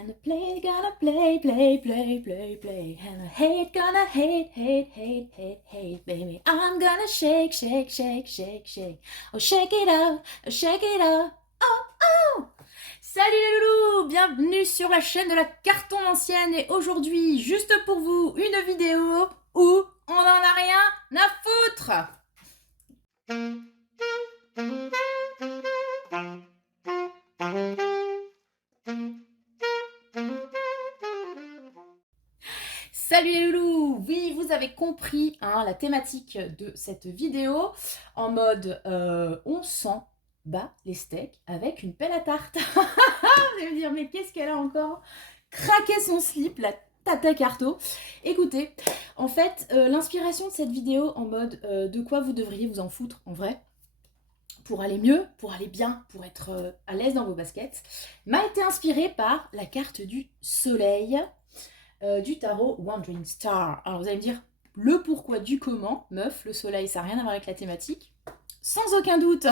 And the play gonna play, play, play, play, play. And the hate gonna hate, hate, hate, hate, hate, baby. I'm gonna shake, shake, shake, shake, shake. Oh, shake it up, oh, shake it up. Oh, oh! Salut les loulous! Bienvenue sur la chaîne de la Carton Ancienne. Et aujourd'hui, juste pour vous, une vidéo où on en a rien à foutre! Salut les loulous! Oui, vous avez compris hein, la thématique de cette vidéo en mode on s'en bat les steaks avec une pelle à tarte. Vous allez me dire, mais qu'est-ce qu'elle a encore craqué son slip, la Tata Carto. Écoutez, en fait, l'inspiration de cette vidéo en mode de quoi vous devriez vous en foutre en vrai, pour aller mieux, pour aller bien, pour être à l'aise dans vos baskets, m'a été inspirée par la carte du soleil du tarot Wandering Star. Alors vous allez me dire le pourquoi du comment, meuf, le soleil ça n'a rien à voir avec la thématique, sans aucun doute.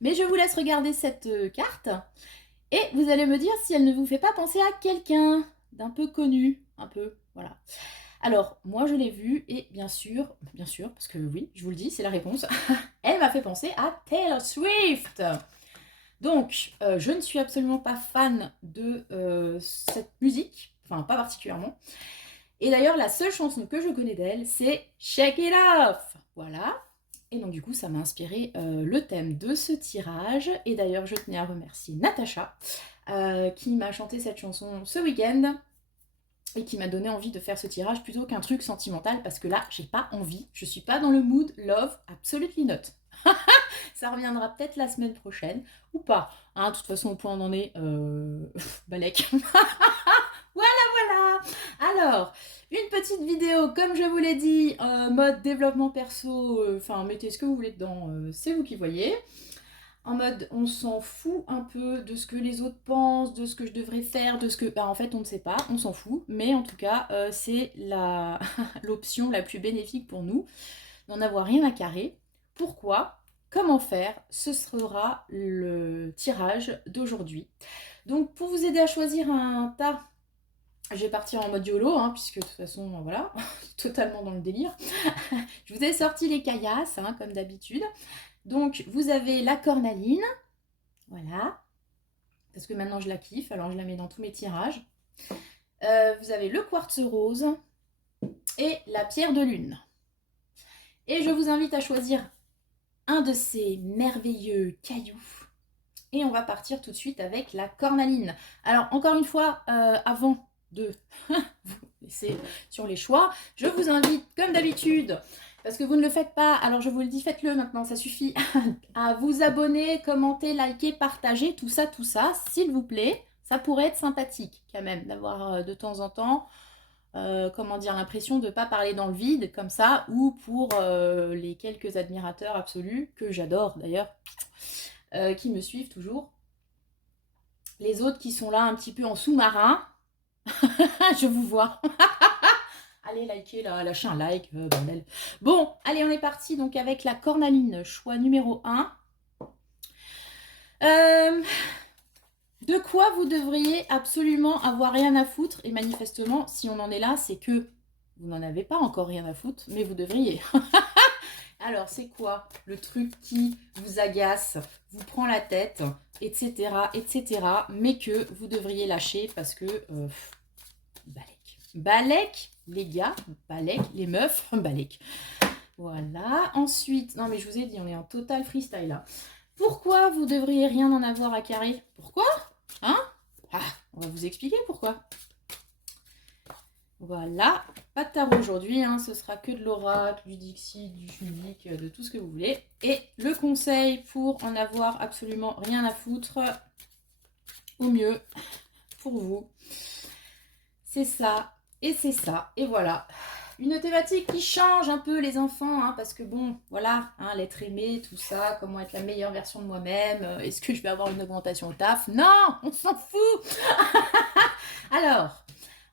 Mais je vous laisse regarder cette carte et vous allez me dire si elle ne vous fait pas penser à quelqu'un d'un peu connu, un peu, voilà. Alors, moi je l'ai vue et bien sûr, parce que oui, je vous le dis, c'est la réponse, elle m'a fait penser à Taylor Swift. Donc, je ne suis absolument pas fan de cette musique, enfin pas particulièrement. Et d'ailleurs, la seule chanson que je connais d'elle, c'est Shake It Off. Voilà. Et donc du coup, ça m'a inspiré le thème de ce tirage. Et d'ailleurs, je tenais à remercier Natacha, qui m'a chanté cette chanson ce week-end et qui m'a donné envie de faire ce tirage plutôt qu'un truc sentimental, parce que là, j'ai pas envie, je suis pas dans le mood love, absolutely not. Ça reviendra peut-être la semaine prochaine, ou pas. Hein, de toute façon, au point où on en est, balèque. Voilà. Alors, une petite vidéo, comme je vous l'ai dit, mode développement perso, enfin, mettez ce que vous voulez dedans, c'est vous qui voyez. En mode, on s'en fout un peu de ce que les autres pensent, de ce que je devrais faire, de ce que... Bah, en fait, on ne sait pas, on s'en fout. Mais en tout cas, c'est l'option la plus bénéfique pour nous, d'en avoir rien à carrer. Pourquoi? Comment faire? Ce sera le tirage d'aujourd'hui. Donc, pour vous aider à choisir un tas, je vais partir en mode YOLO, hein, puisque de toute façon, voilà, totalement dans le délire. Je vous ai sorti les caillasses, hein, comme d'habitude. Donc, vous avez la cornaline, voilà, parce que maintenant je la kiffe, alors je la mets dans tous mes tirages. Vous avez le quartz rose et la pierre de lune. Et je vous invite à choisir un de ces merveilleux cailloux. Et on va partir tout de suite avec la cornaline. Alors, encore une fois, avant de vous laisser sur les choix, je vous invite, comme d'habitude, parce que vous ne le faites pas, alors je vous le dis, faites-le maintenant, ça suffit, à vous abonner, commenter, liker, partager, tout ça, s'il vous plaît. Ça pourrait être sympathique, quand même, d'avoir de temps en temps, comment dire, l'impression de ne pas parler dans le vide, comme ça, ou pour les quelques admirateurs absolus, que j'adore d'ailleurs, qui me suivent toujours. Les autres qui sont là un petit peu en sous-marin, je vous vois. Allez, likez, là, lâchez un like, bordel. Bon, allez, on est parti donc avec la cornaline, choix numéro 1. De quoi vous devriez absolument avoir rien à foutre? Et manifestement, si on en est là, c'est que vous n'en avez pas encore rien à foutre, mais vous devriez. Alors, c'est quoi le truc qui vous agace, vous prend la tête, etc., mais que vous devriez lâcher parce que... balèque. Balèque, les gars, balèque, les meufs, balèque. Voilà. Ensuite, non mais je vous ai dit, on est en total freestyle là. Pourquoi vous devriez rien en avoir à carrer? Pourquoi? Hein? Ah, on va vous expliquer pourquoi. Voilà, pas de tarot aujourd'hui, hein, ce sera que de l'oracle, du Dixit, du Chudic, de tout ce que vous voulez. Et le conseil pour en avoir absolument rien à foutre, au mieux, pour vous, c'est ça, et c'est ça, et voilà. Une thématique qui change un peu les enfants, hein, parce que bon, voilà, hein, l'être aimé, tout ça, comment être la meilleure version de moi-même, est-ce que je vais avoir une augmentation au taf? Non, on s'en fout. Alors...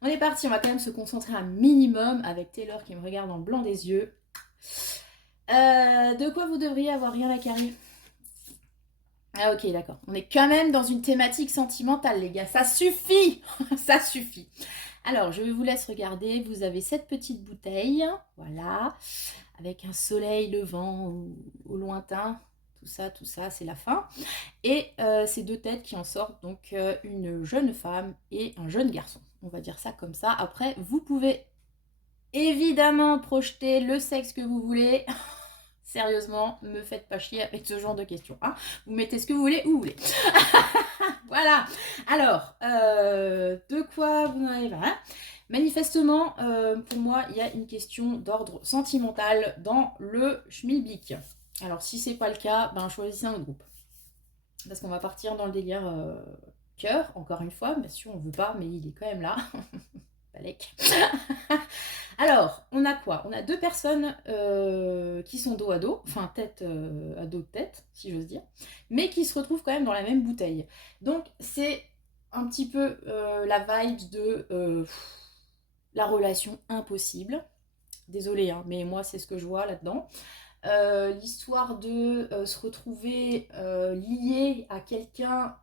on est parti, on va quand même se concentrer un minimum avec Taylor qui me regarde dans le blanc des yeux. De quoi vous devriez avoir rien à carrer? Ah ok, d'accord. On est quand même dans une thématique sentimentale, les gars. Ça suffit. Ça suffit. Alors, je vous laisse regarder. Vous avez cette petite bouteille. Voilà. Avec un soleil levant au lointain. Tout ça, c'est la fin. Et ces deux têtes qui en sortent, donc une jeune femme et un jeune garçon. On va dire ça comme ça. Après, vous pouvez évidemment projeter le sexe que vous voulez. Sérieusement, me faites pas chier avec ce genre de questions. Hein. Vous mettez ce que vous voulez où vous voulez. Voilà. Alors, de quoi vous en avez là. Manifestement, pour moi, il y a une question d'ordre sentimental dans le schmilblick. Alors, si c'est pas le cas, ben choisissez un autre groupe. Parce qu'on va partir dans le délire cœur, encore une fois, bien sûr, on veut pas, mais il est quand même là. Balek. Alors, on a quoi? On a deux personnes qui sont dos à dos, enfin tête à dos de tête, si j'ose dire, mais qui se retrouvent quand même dans la même bouteille. Donc, c'est un petit peu la vibe de la relation impossible. Désolée, hein, mais moi, c'est ce que je vois là-dedans. L'histoire de se retrouver lié à quelqu'un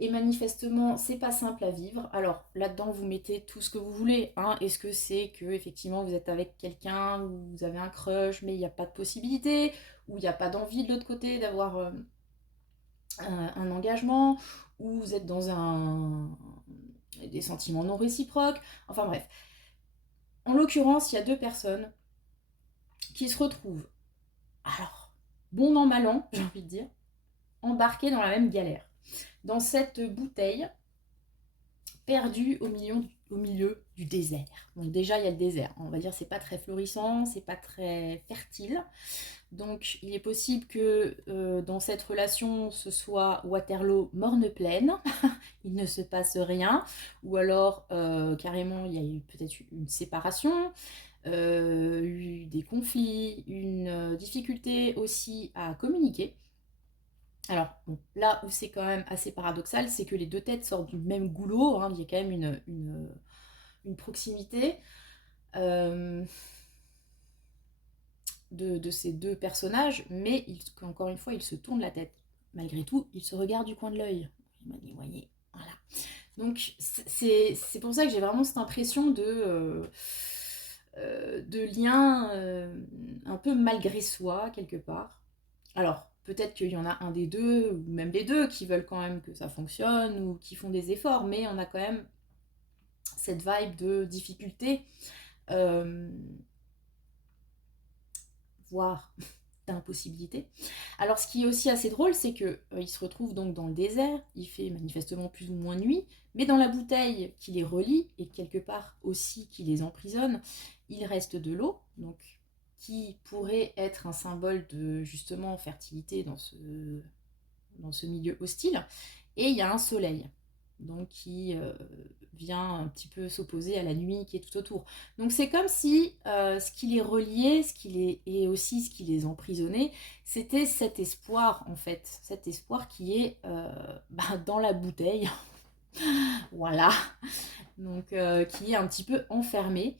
et manifestement c'est pas simple à vivre. Alors là-dedans vous mettez tout ce que vous voulez, hein. Est-ce que c'est que effectivement vous êtes avec quelqu'un où vous avez un crush mais il n'y a pas de possibilité, ou il n'y a pas d'envie de l'autre côté d'avoir un engagement, ou vous êtes dans des sentiments non réciproques, enfin bref. En l'occurrence, il y a deux personnes qui se retrouvent, alors bon an mal an, j'ai envie de dire, embarquées dans la même galère, dans cette bouteille perdue au milieu du désert. Donc déjà il y a le désert, on va dire c'est pas très florissant, c'est pas très fertile. Donc il est possible que dans cette relation ce soit Waterloo morne pleine, il ne se passe rien, ou alors carrément il y a eu peut-être une séparation, eu des conflits, une difficulté aussi à communiquer. Alors, bon, là où c'est quand même assez paradoxal, c'est que les deux têtes sortent du même goulot, hein, il y a quand même une proximité euh, de ces deux personnages, mais encore une fois, ils se tournent la tête. Malgré tout, ils se regardent du coin de l'œil. Il m'a dit, voyez, voilà. Donc, c'est pour ça que j'ai vraiment cette impression de lien un peu malgré soi, quelque part. Alors, peut-être qu'il y en a un des deux, ou même les deux, qui veulent quand même que ça fonctionne, ou qui font des efforts, mais on a quand même cette vibe de difficulté, euh, voire d'impossibilité. Alors, ce qui est aussi assez drôle, c'est que il se retrouve donc dans le désert, il fait manifestement plus ou moins nuit, mais dans la bouteille qui les relie, et quelque part aussi qui les emprisonne, il reste de l'eau, donc qui pourrait être un symbole de justement fertilité dans ce milieu hostile, et il y a un soleil, donc qui vient un petit peu s'opposer à la nuit qui est tout autour. Donc c'est comme si ce qui les reliait, et aussi ce qui les emprisonnait, c'était cet espoir en fait, cet espoir qui est dans la bouteille, voilà, donc qui est un petit peu enfermé,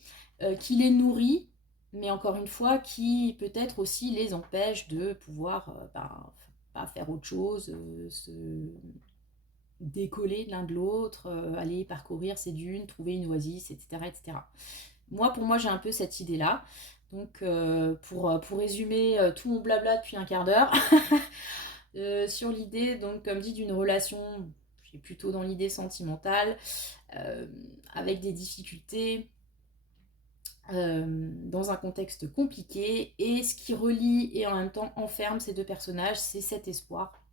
qui les nourrit, mais encore une fois, qui peut-être aussi les empêche de pouvoir pas faire autre chose, se décoller l'un de l'autre, aller parcourir ces dunes, trouver une oasis, etc. etc. Pour moi, j'ai un peu cette idée-là. Donc, pour résumer tout mon blabla depuis un quart d'heure, sur l'idée, donc, comme dit, d'une relation, j'ai plutôt dans l'idée sentimentale, euh, avec des difficultés, dans un contexte compliqué, et ce qui relie et en même temps enferme ces deux personnages, c'est cet espoir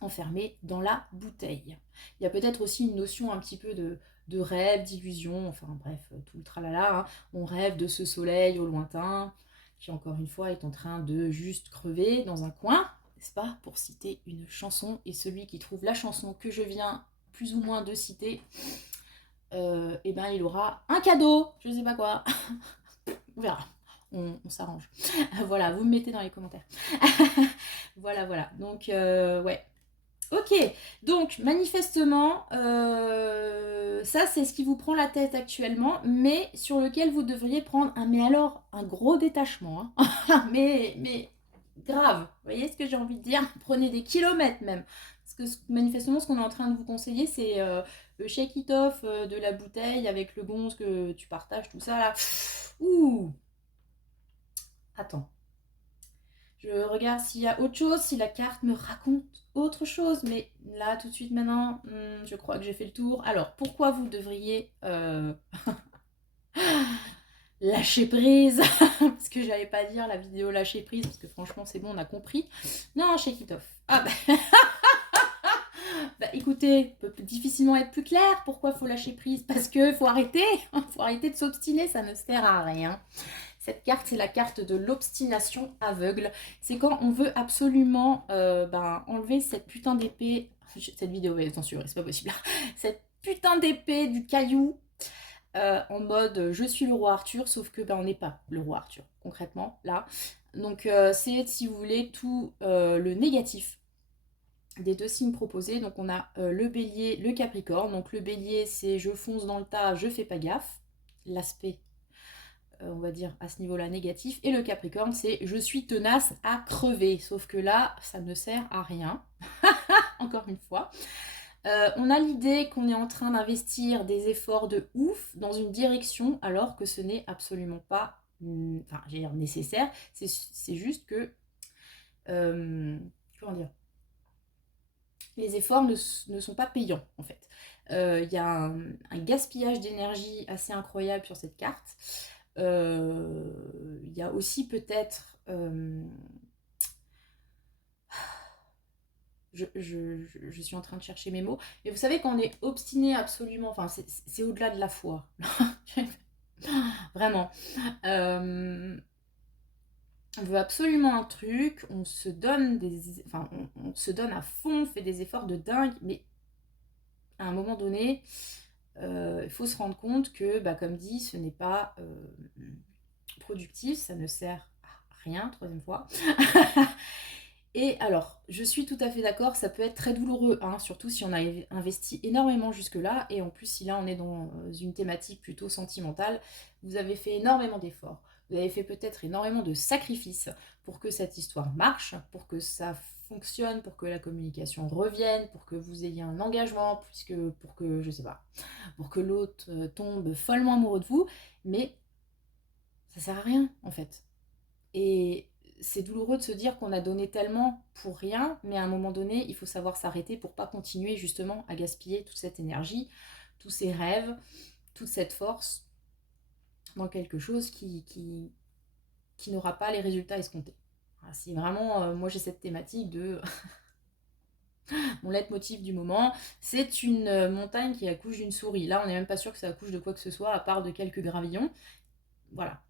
enfermé dans la bouteille. Il y a peut-être aussi une notion un petit peu de rêve, d'illusion, enfin bref, tout le tralala, hein. On rêve de ce soleil au lointain, qui encore une fois est en train de juste crever dans un coin, n'est-ce pas, pour citer une chanson, et celui qui trouve la chanson que je viens plus ou moins de citer, et ben il aura un cadeau, je sais pas quoi. On verra, on s'arrange. Voilà, vous me mettez dans les commentaires. Voilà, voilà. Donc, ouais. Ok, donc manifestement, ça c'est ce qui vous prend la tête actuellement, mais sur lequel vous devriez prendre un, mais alors, un gros détachement. Hein. mais grave. Vous voyez ce que j'ai envie de dire? Prenez des kilomètres même. Parce que manifestement, ce qu'on est en train de vous conseiller, c'est le shake it off de la bouteille avec le gonze que tu partages, tout ça là. Ouh! Attends. Je regarde s'il y a autre chose, si la carte me raconte autre chose. Mais là, tout de suite maintenant, je crois que j'ai fait le tour. Alors, pourquoi vous devriez lâcher prise? Parce que j'allais pas dire la vidéo lâcher prise, parce que franchement, c'est bon, on a compris. Non, shake it off. Ah bah, bah écoutez, peut difficilement être plus clair. Pourquoi faut lâcher prise? Parce que faut arrêter. Faut arrêter de s'obstiner, ça ne sert à rien. Cette carte, c'est la carte de l'obstination aveugle. C'est quand on veut absolument enlever cette putain d'épée. Cette vidéo va être censurée, c'est pas possible. Cette putain d'épée du caillou en mode je suis le roi Arthur, sauf que on n'est pas le roi Arthur, concrètement, là. Donc c'est, si vous voulez, tout le négatif des deux signes proposés. Donc on a le bélier, le capricorne. Donc le bélier, c'est je fonce dans le tas, je fais pas gaffe. L'aspect on va dire à ce niveau-là négatif, et le Capricorne c'est je suis tenace à crever, sauf que là ça ne sert à rien. Encore une fois, on a l'idée qu'on est en train d'investir des efforts de ouf dans une direction alors que ce n'est absolument pas nécessaire. C'est juste que comment dire, les efforts ne sont pas payants en fait. Il y a un gaspillage d'énergie assez incroyable sur cette carte. Il y a aussi peut-être... je suis en train de chercher mes mots. Et vous savez, quand on est obstiné absolument, enfin, c'est au-delà de la foi. Vraiment. On veut absolument un truc, on se donne on se donne à fond, on fait des efforts de dingue, mais à un moment donné, il faut se rendre compte que, comme dit, ce n'est pas productif, ça ne sert à rien, troisième fois. Et alors, je suis tout à fait d'accord, ça peut être très douloureux, hein, surtout si on a investi énormément jusque-là, et en plus si là on est dans une thématique plutôt sentimentale, vous avez fait énormément d'efforts, vous avez fait peut-être énormément de sacrifices pour que cette histoire marche, pour que ça fonctionne, pour que la communication revienne, pour que vous ayez un engagement, pour que, je sais pas, pour que l'autre tombe follement amoureux de vous, mais ça sert à rien en fait. Et c'est douloureux de se dire qu'on a donné tellement pour rien, mais à un moment donné, il faut savoir s'arrêter pour pas continuer justement à gaspiller toute cette énergie, tous ces rêves, toute cette force dans quelque chose qui n'aura pas les résultats escomptés. Si vraiment, moi j'ai cette thématique de mon leitmotiv du moment, c'est une montagne qui accouche d'une souris. Là, on n'est même pas sûr que ça accouche de quoi que ce soit, à part de quelques gravillons. Voilà.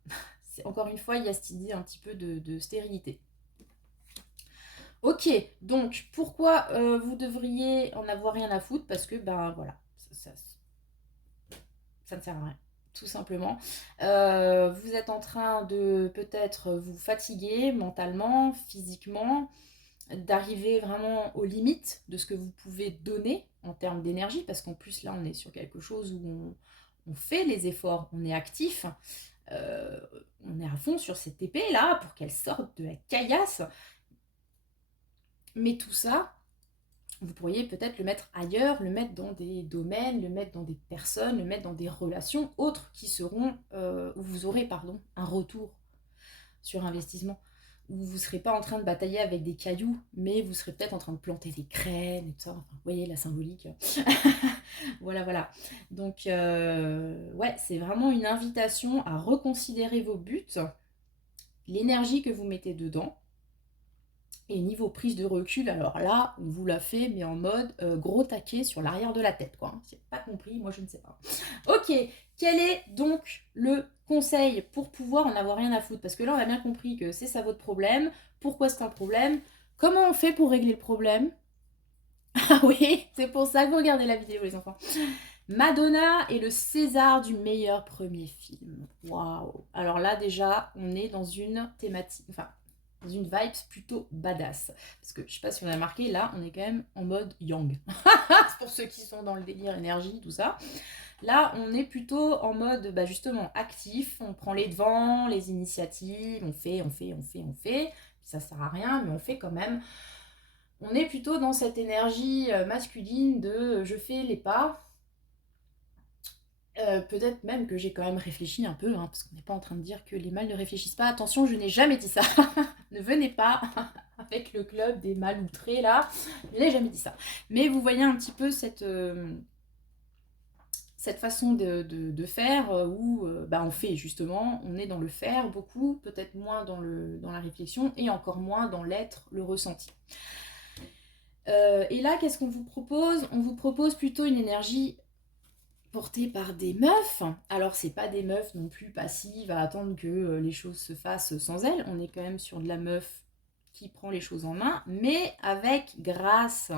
Encore une fois, il y a cette idée un petit peu de stérilité. Ok, donc pourquoi vous devriez en avoir rien à foutre? Parce que, voilà, ça ne sert à rien, tout simplement. Vous êtes en train de peut-être vous fatiguer mentalement, physiquement, d'arriver vraiment aux limites de ce que vous pouvez donner en termes d'énergie, parce qu'en plus, là, on est sur quelque chose où on fait les efforts, on est actif. On est à fond sur cette épée là pour qu'elle sorte de la caillasse. Mais tout ça, vous pourriez peut-être le mettre ailleurs, le mettre dans des domaines, le mettre dans des personnes, le mettre dans des relations autres qui seront, où vous aurez un retour sur investissement. Où vous ne serez pas en train de batailler avec des cailloux, mais vous serez peut-être en train de planter des graines et tout ça. Enfin, vous voyez la symbolique. Voilà, voilà. Donc, ouais, c'est vraiment une invitation à reconsidérer vos buts, l'énergie que vous mettez dedans. Et niveau prise de recul, alors là, on vous l'a fait, mais en mode gros taquet sur l'arrière de la tête, quoi. C'est pas compris, moi je ne sais pas. Ok, quel est donc le conseil pour pouvoir en avoir rien à foutre? Parce que là, on a bien compris que c'est ça votre problème. Pourquoi c'est un problème? Comment on fait pour régler le problème? Ah oui, c'est pour ça que vous regardez la vidéo, les enfants. Madonna est le César du meilleur premier film. Waouh! Alors là, déjà, on est dans une thématique, dans une vibe plutôt badass. Parce que je sais pas si on a marqué, là, on est quand même en mode yang. C'est pour ceux qui sont dans le délire énergie, tout ça. Là, on est plutôt en mode, justement, actif. On prend les devants, les initiatives, on fait. ça sert à rien, mais on fait quand même. On est plutôt dans cette énergie masculine de je fais les pas. Peut-être même que j'ai quand même réfléchi un peu, hein, parce qu'on n'est pas en train de dire que les mâles ne réfléchissent pas. Attention, je n'ai jamais dit ça. Ne venez pas avec le club des mâles outrés là. Je n'ai jamais dit ça. Mais vous voyez un petit peu cette façon de faire où bah, on fait justement, on est dans le faire beaucoup, peut-être moins dans la réflexion et encore moins dans l'être, le ressenti. Et là, qu'est-ce qu'on vous propose? On vous propose plutôt une énergie portée par des meufs. Alors, c'est pas des meufs non plus passives à attendre que les choses se fassent sans elles. On est quand même sur de la meuf qui prend les choses en main, mais avec grâce,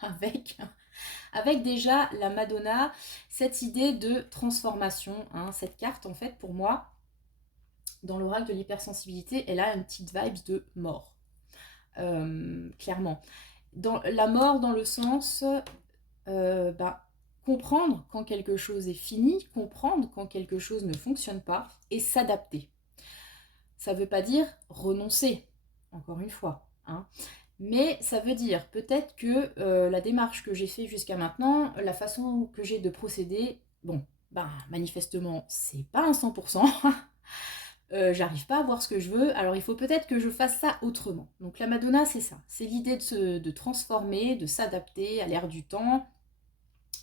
avec déjà la Madonna, cette idée de transformation. Cette carte, en fait, pour moi, dans l'oracle de l'hypersensibilité, elle a une petite vibe de mort. Clairement. Dans la mort dans le sens comprendre quand quelque chose est fini, comprendre quand quelque chose ne fonctionne pas et s'adapter. Ça ne veut pas dire renoncer, encore une fois. Mais ça veut dire peut-être que la démarche que j'ai faite jusqu'à maintenant, la façon que j'ai de procéder, manifestement, c'est pas un 100%. J'arrive pas à voir ce que je veux, alors il faut peut-être que je fasse ça autrement. Donc la Madonna, c'est ça. C'est l'idée de transformer, de s'adapter à l'ère du temps,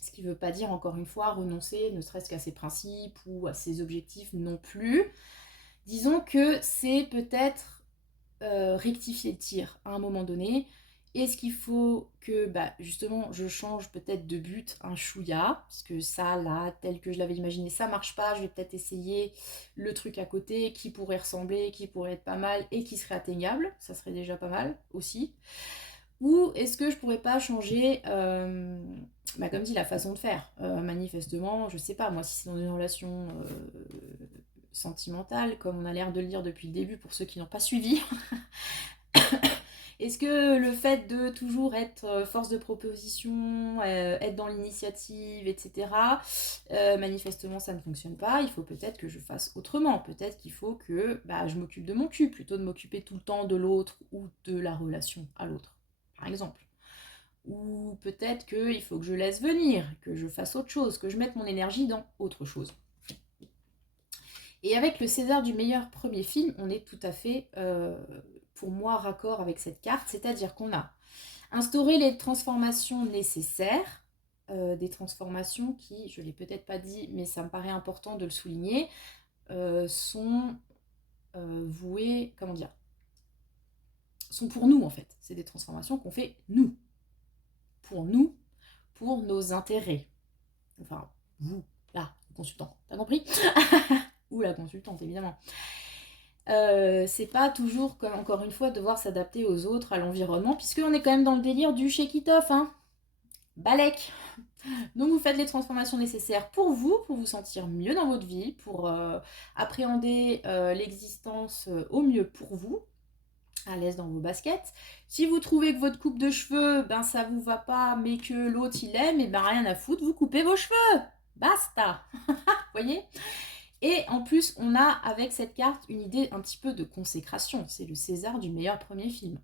ce qui ne veut pas dire, encore une fois, renoncer ne serait-ce qu'à ses principes ou à ses objectifs non plus. Disons que c'est peut-être rectifier le tir à un moment donné. Est-ce qu'il faut que, justement, je change peut-être de but un chouïa, parce que ça, là, tel que je l'avais imaginé, ça marche pas, je vais peut-être essayer le truc à côté qui pourrait ressembler, qui pourrait être pas mal et qui serait atteignable, ça serait déjà pas mal aussi. Ou est-ce que je pourrais pas changer, comme dit, la façon de faire manifestement, je sais pas, moi, si c'est dans une relation sentimentale, comme on a l'air de le dire depuis le début pour ceux qui n'ont pas suivi, est-ce que le fait de toujours être force de proposition, être dans l'initiative, etc., manifestement ça ne fonctionne pas, il faut peut-être que je fasse autrement. Peut-être qu'il faut que je m'occupe de mon cul, plutôt de m'occuper tout le temps de l'autre ou de la relation à l'autre, par exemple. Ou peut-être qu'il faut que je laisse venir, que je fasse autre chose, que je mette mon énergie dans autre chose. Et avec le César du meilleur premier film, on est tout à fait, pour moi, raccord avec cette carte. C'est-à-dire qu'on a instauré les transformations nécessaires, des transformations qui, je ne l'ai peut-être pas dit, mais ça me paraît important de le souligner, sont vouées, comment dire, sont pour nous en fait. C'est des transformations qu'on fait nous, pour nos intérêts. Enfin, vous, là, le consultant, t'as compris? Ou la consultante, évidemment. C'est pas toujours, comme encore une fois, devoir s'adapter aux autres, à l'environnement, puisqu'on est quand même dans le délire du shake it off, Balek. Donc vous faites les transformations nécessaires pour vous sentir mieux dans votre vie, pour appréhender l'existence au mieux pour vous, à l'aise dans vos baskets. Si vous trouvez que votre coupe de cheveux, ça vous va pas, mais que l'autre il aime, et rien à foutre, vous coupez vos cheveux. Basta. Voyez? Et en plus, on a avec cette carte une idée un petit peu de consécration. C'est le César du meilleur premier film.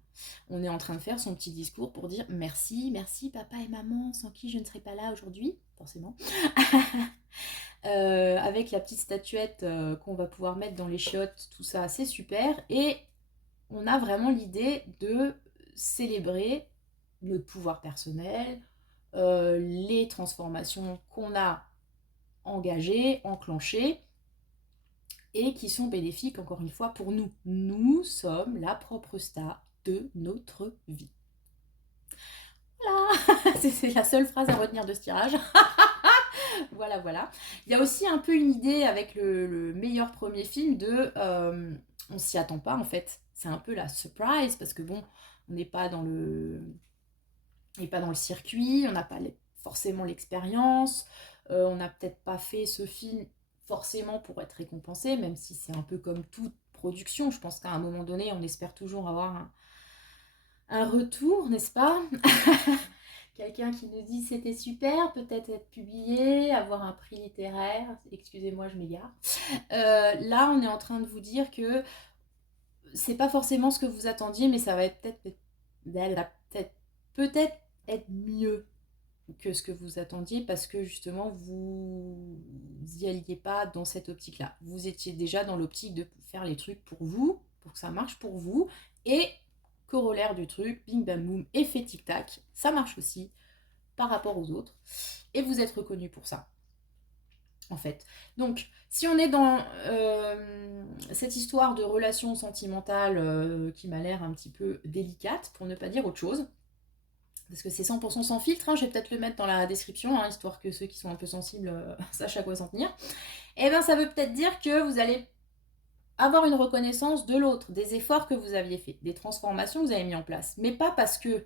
On est en train de faire son petit discours pour dire merci, merci papa et maman, sans qui je ne serais pas là aujourd'hui, forcément. Avec la petite statuette qu'on va pouvoir mettre dans les chiottes, tout ça, c'est super. Et on a vraiment l'idée de célébrer notre pouvoir personnel, les transformations qu'on a engagées, enclenchées, et qui sont bénéfiques, encore une fois, pour nous. Nous sommes la propre star de notre vie. Voilà, c'est la seule phrase à retenir de ce tirage. Voilà, voilà. Il y a aussi un peu une idée avec le meilleur premier film de... on s'y attend pas, en fait. C'est un peu la surprise, parce que bon, on n'est pas dans le... On n'est pas dans le circuit, on n'a pas forcément l'expérience, on n'a peut-être pas fait ce film forcément pour être récompensé, même si c'est un peu comme toute production. Je pense qu'à un moment donné, on espère toujours avoir un retour, n'est-ce pas? Quelqu'un qui nous dit c'était super, peut-être être publié, avoir un prix littéraire. Excusez-moi, je m'égare. Là, on est en train de vous dire que c'est pas forcément ce que vous attendiez, mais ça va être peut-être être mieux que ce que vous attendiez parce que justement vous y alliez pas dans cette optique-là. Vous étiez déjà dans l'optique de faire les trucs pour vous, pour que ça marche pour vous, et corollaire du truc, bing bam boum, effet tic-tac, ça marche aussi par rapport aux autres, et vous êtes reconnu pour ça, en fait. Donc, si on est dans cette histoire de relation sentimentale qui m'a l'air un petit peu délicate, pour ne pas dire autre chose, parce que c'est 100% sans filtre, hein, je vais peut-être le mettre dans la description, hein, histoire que ceux qui sont un peu sensibles sachent à quoi s'en tenir, et bien ça veut peut-être dire que vous allez avoir une reconnaissance de l'autre, des efforts que vous aviez faits, des transformations que vous avez mis en place, mais pas parce que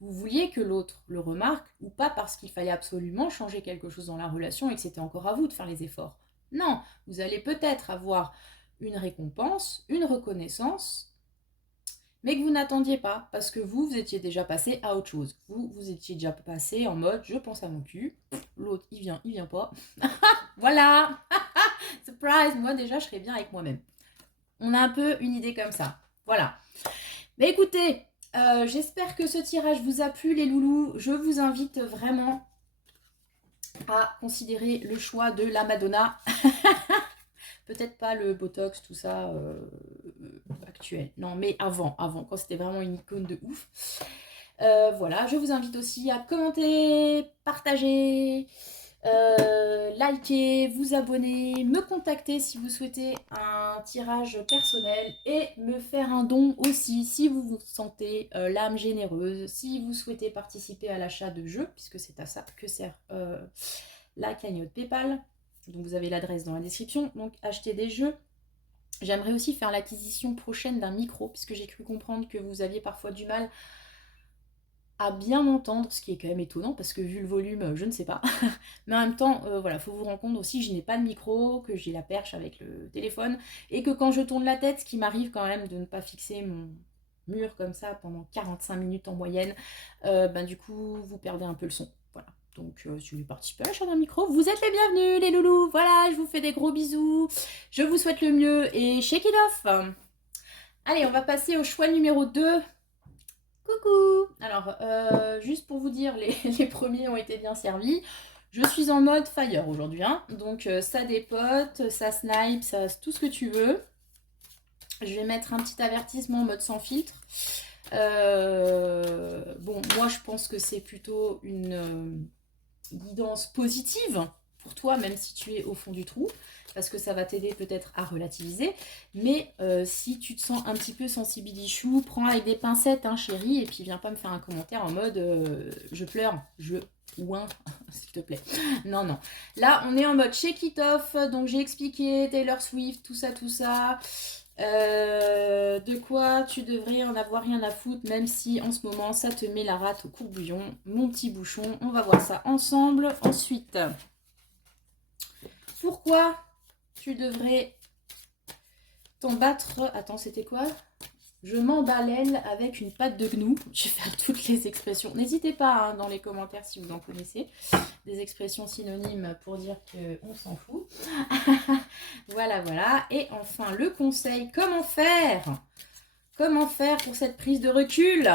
vous vouliez que l'autre le remarque, ou pas parce qu'il fallait absolument changer quelque chose dans la relation et que c'était encore à vous de faire les efforts. Non, vous allez peut-être avoir une récompense, une reconnaissance, mais que vous n'attendiez pas, parce que vous étiez déjà passé à autre chose. Vous étiez déjà passé en mode je pense à mon cul, l'autre il vient pas. Voilà. Surprise, moi déjà je serais bien avec moi-même. On a un peu une idée comme ça. Voilà. Mais écoutez, j'espère que ce tirage vous a plu les loulous. Je vous invite vraiment à considérer le choix de la Madonna. Peut-être pas le Botox, tout ça actuel. Non, mais avant, quand c'était vraiment une icône de ouf. Voilà, je vous invite aussi à commenter, partager, liker, vous abonner, me contacter si vous souhaitez un tirage personnel et me faire un don aussi si vous vous sentez l'âme généreuse, si vous souhaitez participer à l'achat de jeux, puisque c'est à ça que sert la cagnotte PayPal. Donc vous avez l'adresse dans la description, donc achetez des jeux. J'aimerais aussi faire l'acquisition prochaine d'un micro, puisque j'ai cru comprendre que vous aviez parfois du mal à bien m'entendre, ce qui est quand même étonnant, parce que vu le volume, je ne sais pas. Mais en même temps, voilà, faut vous rendre compte aussi que je n'ai pas de micro, que j'ai la perche avec le téléphone, et que quand je tourne la tête, ce qui m'arrive quand même de ne pas fixer mon mur comme ça pendant 45 minutes en moyenne, du coup, vous perdez un peu le son. Voilà. Donc, si vous voulez participer à l'achat d'un micro, vous êtes les bienvenus, les loulous. Voilà, je vous fais des gros bisous. Je vous souhaite le mieux et shake it off. Allez, on va passer au choix numéro 2. Coucou! Alors, juste pour vous dire, les premiers ont été bien servis. Je suis en mode fire aujourd'hui, hein. Donc ça dépote, ça snipe, ça tout ce que tu veux. Je vais mettre un petit avertissement en mode sans filtre. Bon, moi je pense que c'est plutôt une guidance positive pour toi, même si tu es au fond du trou, parce que ça va t'aider peut-être à relativiser. Mais si tu te sens un petit peu sensibilichou, prends avec des pincettes, hein, chérie, et puis viens pas me faire un commentaire en mode je pleure, je ouin, s'il te plaît. Non, non. Là, on est en mode shake it off, donc j'ai expliqué Taylor Swift, tout ça, tout ça. De quoi tu devrais en avoir rien à foutre, même si en ce moment ça te met la rate au courbouillon, mon petit bouchon. On va voir ça ensemble. Ensuite, pourquoi tu devrais t'en battre. Attends, c'était quoi? Je m'embalèle avec une patte de gnou. Je vais faire toutes les expressions. N'hésitez pas hein, dans les commentaires si vous en connaissez. Des expressions synonymes pour dire qu'on s'en fout. Voilà, voilà. Et enfin, le conseil, comment faire? Comment faire pour cette prise de recul?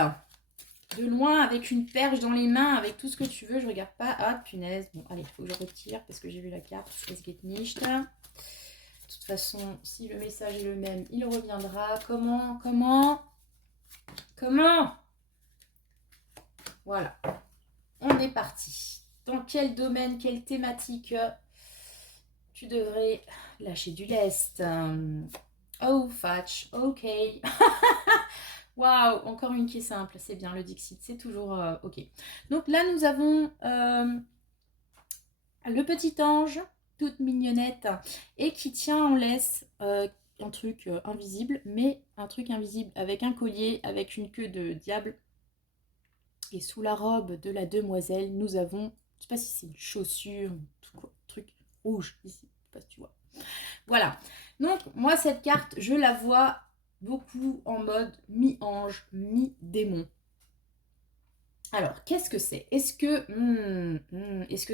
De loin, avec une perche dans les mains, avec tout ce que tu veux. Je regarde pas. Ah, punaise. Bon, allez, il faut que je retire parce que j'ai vu la carte. Es geht nicht. De toute façon, si le message est le même, il reviendra. Comment? Voilà. On est parti. Dans quel domaine, quelle thématique tu devrais lâcher du lest? Oh, Fatch, ok. Waouh, encore une qui est simple. C'est bien, le Dixit, c'est toujours ok. Donc là, nous avons le petit ange, toute mignonnette, et qui tient en laisse un truc invisible, mais un truc invisible avec un collier, avec une queue de diable. Et sous la robe de la demoiselle, nous avons, je sais pas si c'est une chaussure, un truc rouge ici, je sais pas si tu vois. Voilà. Donc moi cette carte, je la vois beaucoup en mode mi-ange, mi-démon. Alors, qu'est-ce que c'est? Est-ce que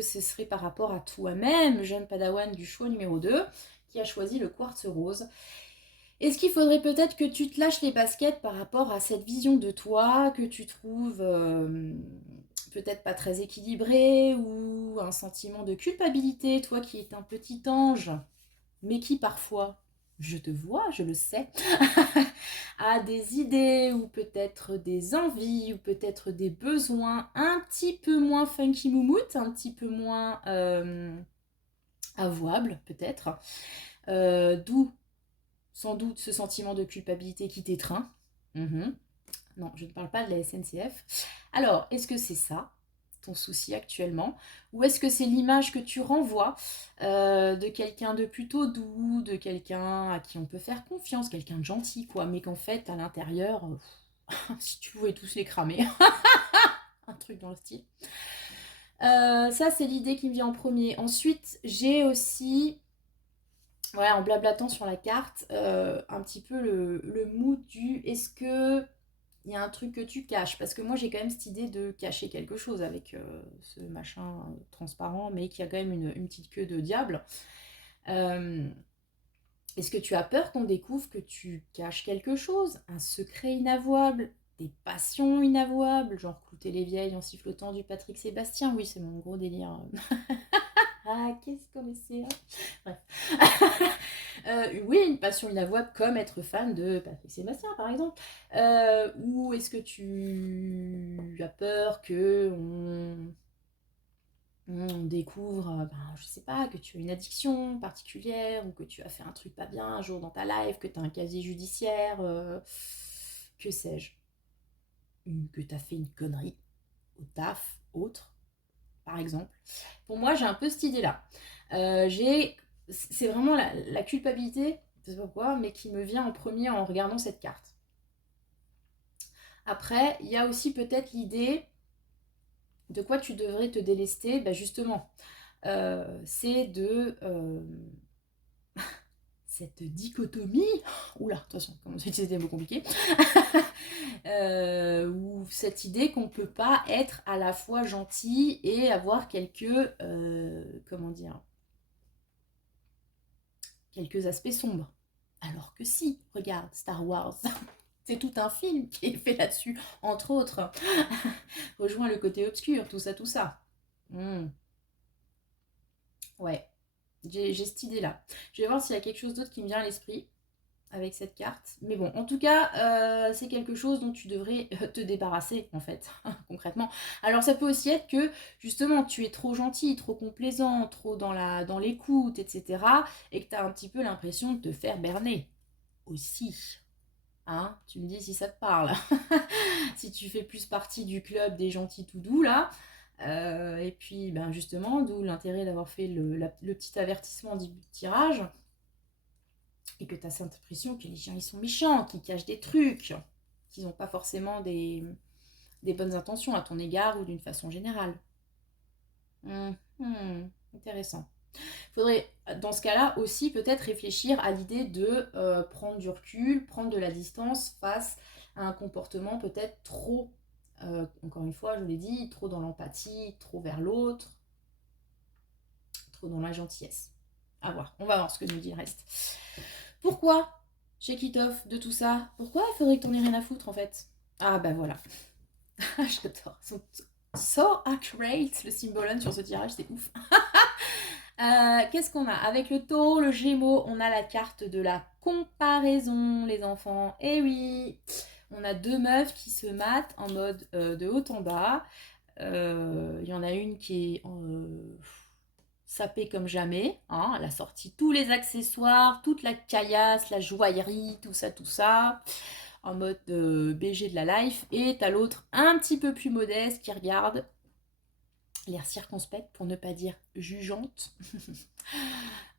ce serait par rapport à toi-même, jeune padawan du choix numéro 2, qui a choisi le quartz rose? Est-ce qu'il faudrait peut-être que tu te lâches les baskets par rapport à cette vision de toi que tu trouves peut-être pas très équilibrée ou un sentiment de culpabilité, toi qui es un petit ange, mais qui parfois, je te vois, je le sais, a des idées ou peut-être des envies ou peut-être des besoins un petit peu moins funky moumoute, un petit peu moins avouables peut-être, d'où sans doute ce sentiment de culpabilité qui t'étreint. Mhm. Non, je ne parle pas de la SNCF. Alors, est-ce que c'est ça ton souci actuellement, ou est-ce que c'est l'image que tu renvoies de quelqu'un de plutôt doux, de quelqu'un à qui on peut faire confiance, quelqu'un de gentil, quoi, mais qu'en fait, à l'intérieur, si tu pouvais tous les cramer, un truc dans le style. Ça, c'est l'idée qui me vient en premier. Ensuite, j'ai aussi, ouais, en blablatant sur la carte, un petit peu le mood du est-ce que il y a un truc que tu caches, parce que moi j'ai quand même cette idée de cacher quelque chose avec ce machin transparent, mais qui a quand même une petite queue de diable. Euh, Est-ce que tu as peur qu'on découvre que tu caches quelque chose, un secret inavouable, des passions inavouables, genre clouter les vieilles en sifflotant du Patrick Sébastien? Oui, c'est mon gros délire. Ah, qu'est-ce qu'on essaie? Bref. Oui, une passion inavouable comme être fan de Patrick Sébastien, par exemple. Ou est-ce que tu as peur que on découvre, je sais pas, que tu as une addiction particulière ou que tu as fait un truc pas bien un jour dans ta life, que tu as un casier judiciaire, que sais-je, que tu as fait une connerie au taf, autre, par exemple. Pour moi, j'ai un peu cette idée-là. C'est vraiment la culpabilité, je sais pas pourquoi, mais qui me vient en premier en regardant cette carte. Après, il y a aussi peut-être l'idée de quoi tu devrais te délester, ben justement, c'est de cette dichotomie, oula, attention, comment utiliser des mots compliqués, ou cette idée qu'on ne peut pas être à la fois gentil et avoir comment dire, quelques aspects sombres. Alors que si, regarde, Star Wars, c'est tout un film qui est fait là-dessus, entre autres. Rejoins le côté obscur, tout ça, tout ça. Hmm. Ouais, j'ai cette idée-là. Je vais voir s'il y a quelque chose d'autre qui me vient à l'esprit avec cette carte. Mais bon, en tout cas, c'est quelque chose dont tu devrais te débarrasser, en fait, concrètement. Alors, ça peut aussi être que, justement, tu es trop gentil, trop complaisant, trop dans l'écoute, etc. Et que tu as un petit peu l'impression de te faire berner aussi. Hein, tu me dis si ça te parle. Si tu fais plus partie du club des gentils tout doux, là. Et puis, ben justement, d'où l'intérêt d'avoir fait le petit avertissement du tirage. Et que tu as cette impression que les gens, ils sont méchants, qu'ils cachent des trucs, qu'ils n'ont pas forcément des bonnes intentions à ton égard ou d'une façon générale. Intéressant. Il faudrait, dans ce cas-là, aussi peut-être réfléchir à l'idée de prendre du recul, prendre de la distance face à un comportement peut-être trop, encore une fois, je l'ai dit, trop dans l'empathie, trop vers l'autre, trop dans la gentillesse. À voir, on va voir ce que nous dit le reste. Pourquoi chez Kitov de tout ça? Pourquoi il faudrait que t'en aies rien à foutre en fait? Ah bah voilà, j'adore. So accurate le symbolon sur ce tirage, c'est ouf. Qu'est-ce qu'on a? Avec le taureau, le gémeaux, on a la carte de la comparaison, les enfants. Eh oui, on a deux meufs qui se matent en mode de haut en bas. Il y en a une qui est sapée comme jamais. Hein, elle a sorti tous les accessoires, toute la caillasse, la joaillerie, tout ça, tout ça. En mode BG de la life. Et t'as l'autre un petit peu plus modeste qui regarde, l'air circonspecte pour ne pas dire jugeante.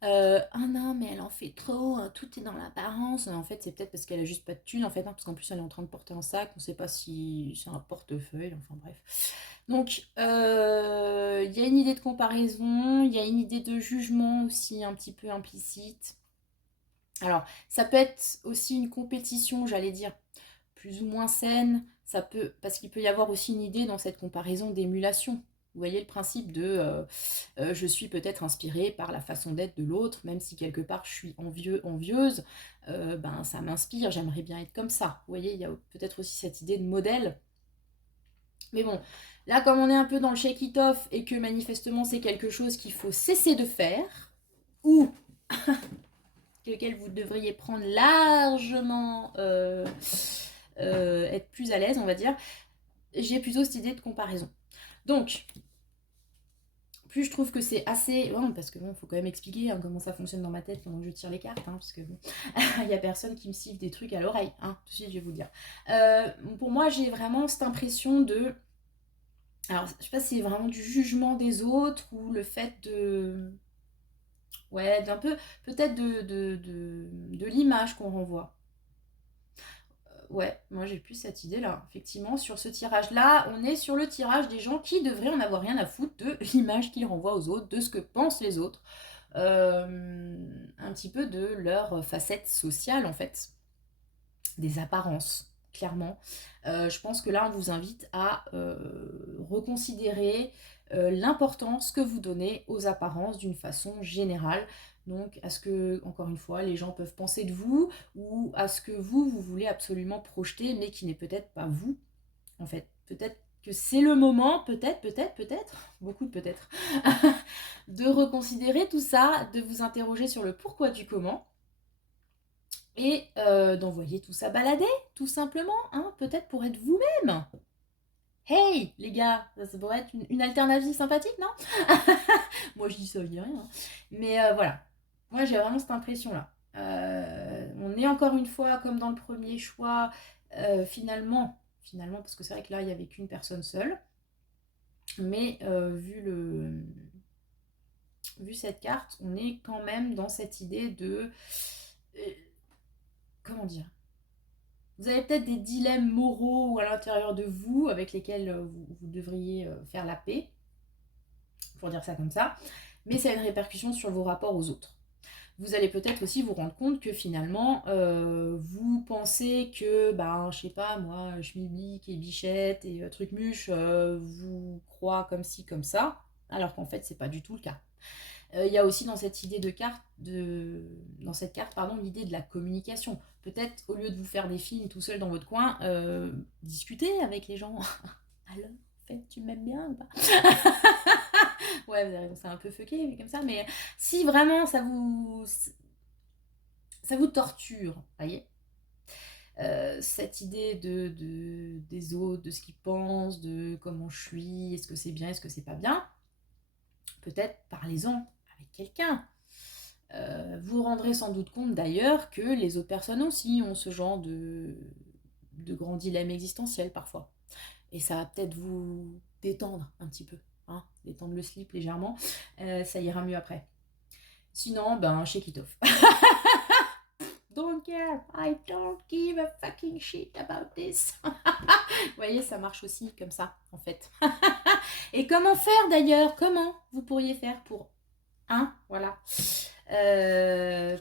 Ah non, mais elle en fait trop, tout est dans l'apparence. En fait, c'est peut-être parce qu'elle a juste pas de thunes, en fait, hein, parce qu'en plus, elle est en train de porter un sac, on sait pas si c'est un portefeuille, enfin bref. Donc, il y a une idée de comparaison, il y a une idée de jugement aussi un petit peu implicite. Alors, ça peut être aussi une compétition, j'allais dire, plus ou moins saine, ça peut, parce qu'il peut y avoir aussi une idée dans cette comparaison d'émulation. Vous voyez le principe de je suis peut-être inspirée par la façon d'être de l'autre, même si quelque part je suis envieuse, ben ça m'inspire, j'aimerais bien être comme ça. Vous voyez, il y a peut-être aussi cette idée de modèle. Mais bon, là comme on est un peu dans le shake it off et que manifestement c'est quelque chose qu'il faut cesser de faire, ou lequel vous devriez prendre largement, être plus à l'aise, on va dire, j'ai plutôt cette idée de comparaison. Donc, plus je trouve que c'est assez... Bon, parce que bon, faut quand même expliquer hein, comment ça fonctionne dans ma tête pendant que je tire les cartes, hein, parce que bon, il y a personne qui me siffle des trucs à l'oreille, hein, tout de suite je vais vous le dire. Pour moi, j'ai vraiment cette impression de... Alors, je sais pas si c'est vraiment du jugement des autres ou le fait de... Ouais, d'un peu, peut-être de l'image qu'on renvoie. Ouais, moi j'ai plus cette idée-là. Effectivement, sur ce tirage-là, on est sur le tirage des gens qui devraient en avoir rien à foutre de l'image qu'ils renvoient aux autres, de ce que pensent les autres, un petit peu de leur facette sociale en fait, des apparences, clairement. Je pense que là, on vous invite à reconsidérer l'importance que vous donnez aux apparences d'une façon générale. Donc, à ce que, encore une fois, les gens peuvent penser de vous ou à ce que vous voulez absolument projeter, mais qui n'est peut-être pas vous, en fait. Peut-être que c'est le moment, peut-être, beaucoup de peut-être, de reconsidérer tout ça, de vous interroger sur le pourquoi du comment et d'envoyer tout ça balader, tout simplement, hein, peut-être pour être vous-même. Hey, les gars, ça pourrait être une alternative sympathique, non? Moi, je dis ça, je dis rien. Hein. Mais voilà, moi, j'ai vraiment cette impression-là. On est encore une fois, comme dans le premier choix, finalement, parce que c'est vrai que là, il n'y avait qu'une personne seule. Mais vu cette carte, on est quand même dans cette idée de... comment dire? Vous avez peut-être des dilemmes moraux à l'intérieur de vous avec lesquels vous devriez faire la paix, pour dire ça comme ça, mais ça a une répercussion sur vos rapports aux autres. Vous allez peut-être aussi vous rendre compte que finalement, vous pensez que, ben, je sais pas, moi, Schmilblick et Bichette et Trucmuche vous croient comme ci, comme ça, alors qu'en fait, c'est pas du tout le cas. Il y a aussi dans cette idée de carte, dans cette carte, pardon, l'idée de la communication. Peut-être au lieu de vous faire des films tout seul dans votre coin, discuter avec les gens. Alors, en fait, tu m'aimes bien ou pas? Ouais, vous avez raison, c'est un peu fucké comme ça, mais si vraiment ça vous torture, voyez, cette idée des autres, de ce qu'ils pensent, de comment je suis, est-ce que c'est bien, est-ce que c'est pas bien, peut-être parlez-en avec quelqu'un. Vous vous rendrez sans doute compte d'ailleurs que les autres personnes aussi ont ce genre de grands dilemmes existentiels parfois. Et ça va peut-être vous détendre un petit peu, hein, détendre le slip légèrement. Ça ira mieux après. Sinon, ben, shake it off. Don't care, I don't give a fucking shit about this. Vous voyez, ça marche aussi comme ça, en fait. Et comment faire d'ailleurs? Comment vous pourriez faire pour... Hein, voilà.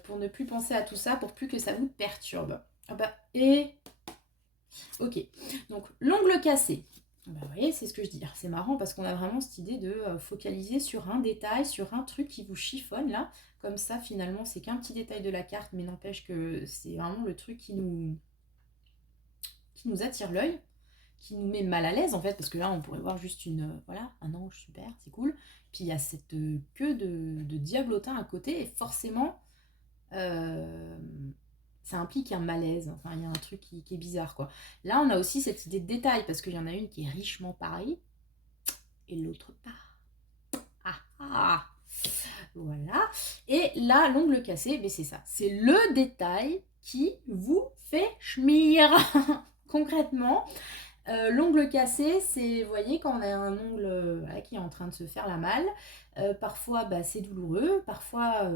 Pour ne plus penser à tout ça, pour plus que ça vous perturbe. Ah bah, et... Ok, donc l'ongle cassé. Bah, vous voyez, c'est ce que je dis. C'est marrant parce qu'on a vraiment cette idée de focaliser sur un détail, sur un truc qui vous chiffonne là. Comme ça, finalement, c'est qu'un petit détail de la carte, mais n'empêche que c'est vraiment le truc qui nous attire l'œil, qui nous met mal à l'aise en fait, parce que là, on pourrait voir juste voilà, un ange super, c'est cool. Puis il y a cette queue de diablotin à côté, et forcément, euh, ça implique un malaise. Enfin, il y a un truc qui est bizarre, quoi. Là, on a aussi cette idée de détail, parce qu'il y en a une qui est richement pareille, et l'autre pas. Ah ah! Voilà. Et là, l'ongle cassé, ben c'est ça. C'est le détail qui vous fait schmire. Concrètement, l'ongle cassé, c'est, vous voyez, quand on a un ongle qui est en train de se faire la malle, parfois bah, c'est douloureux, parfois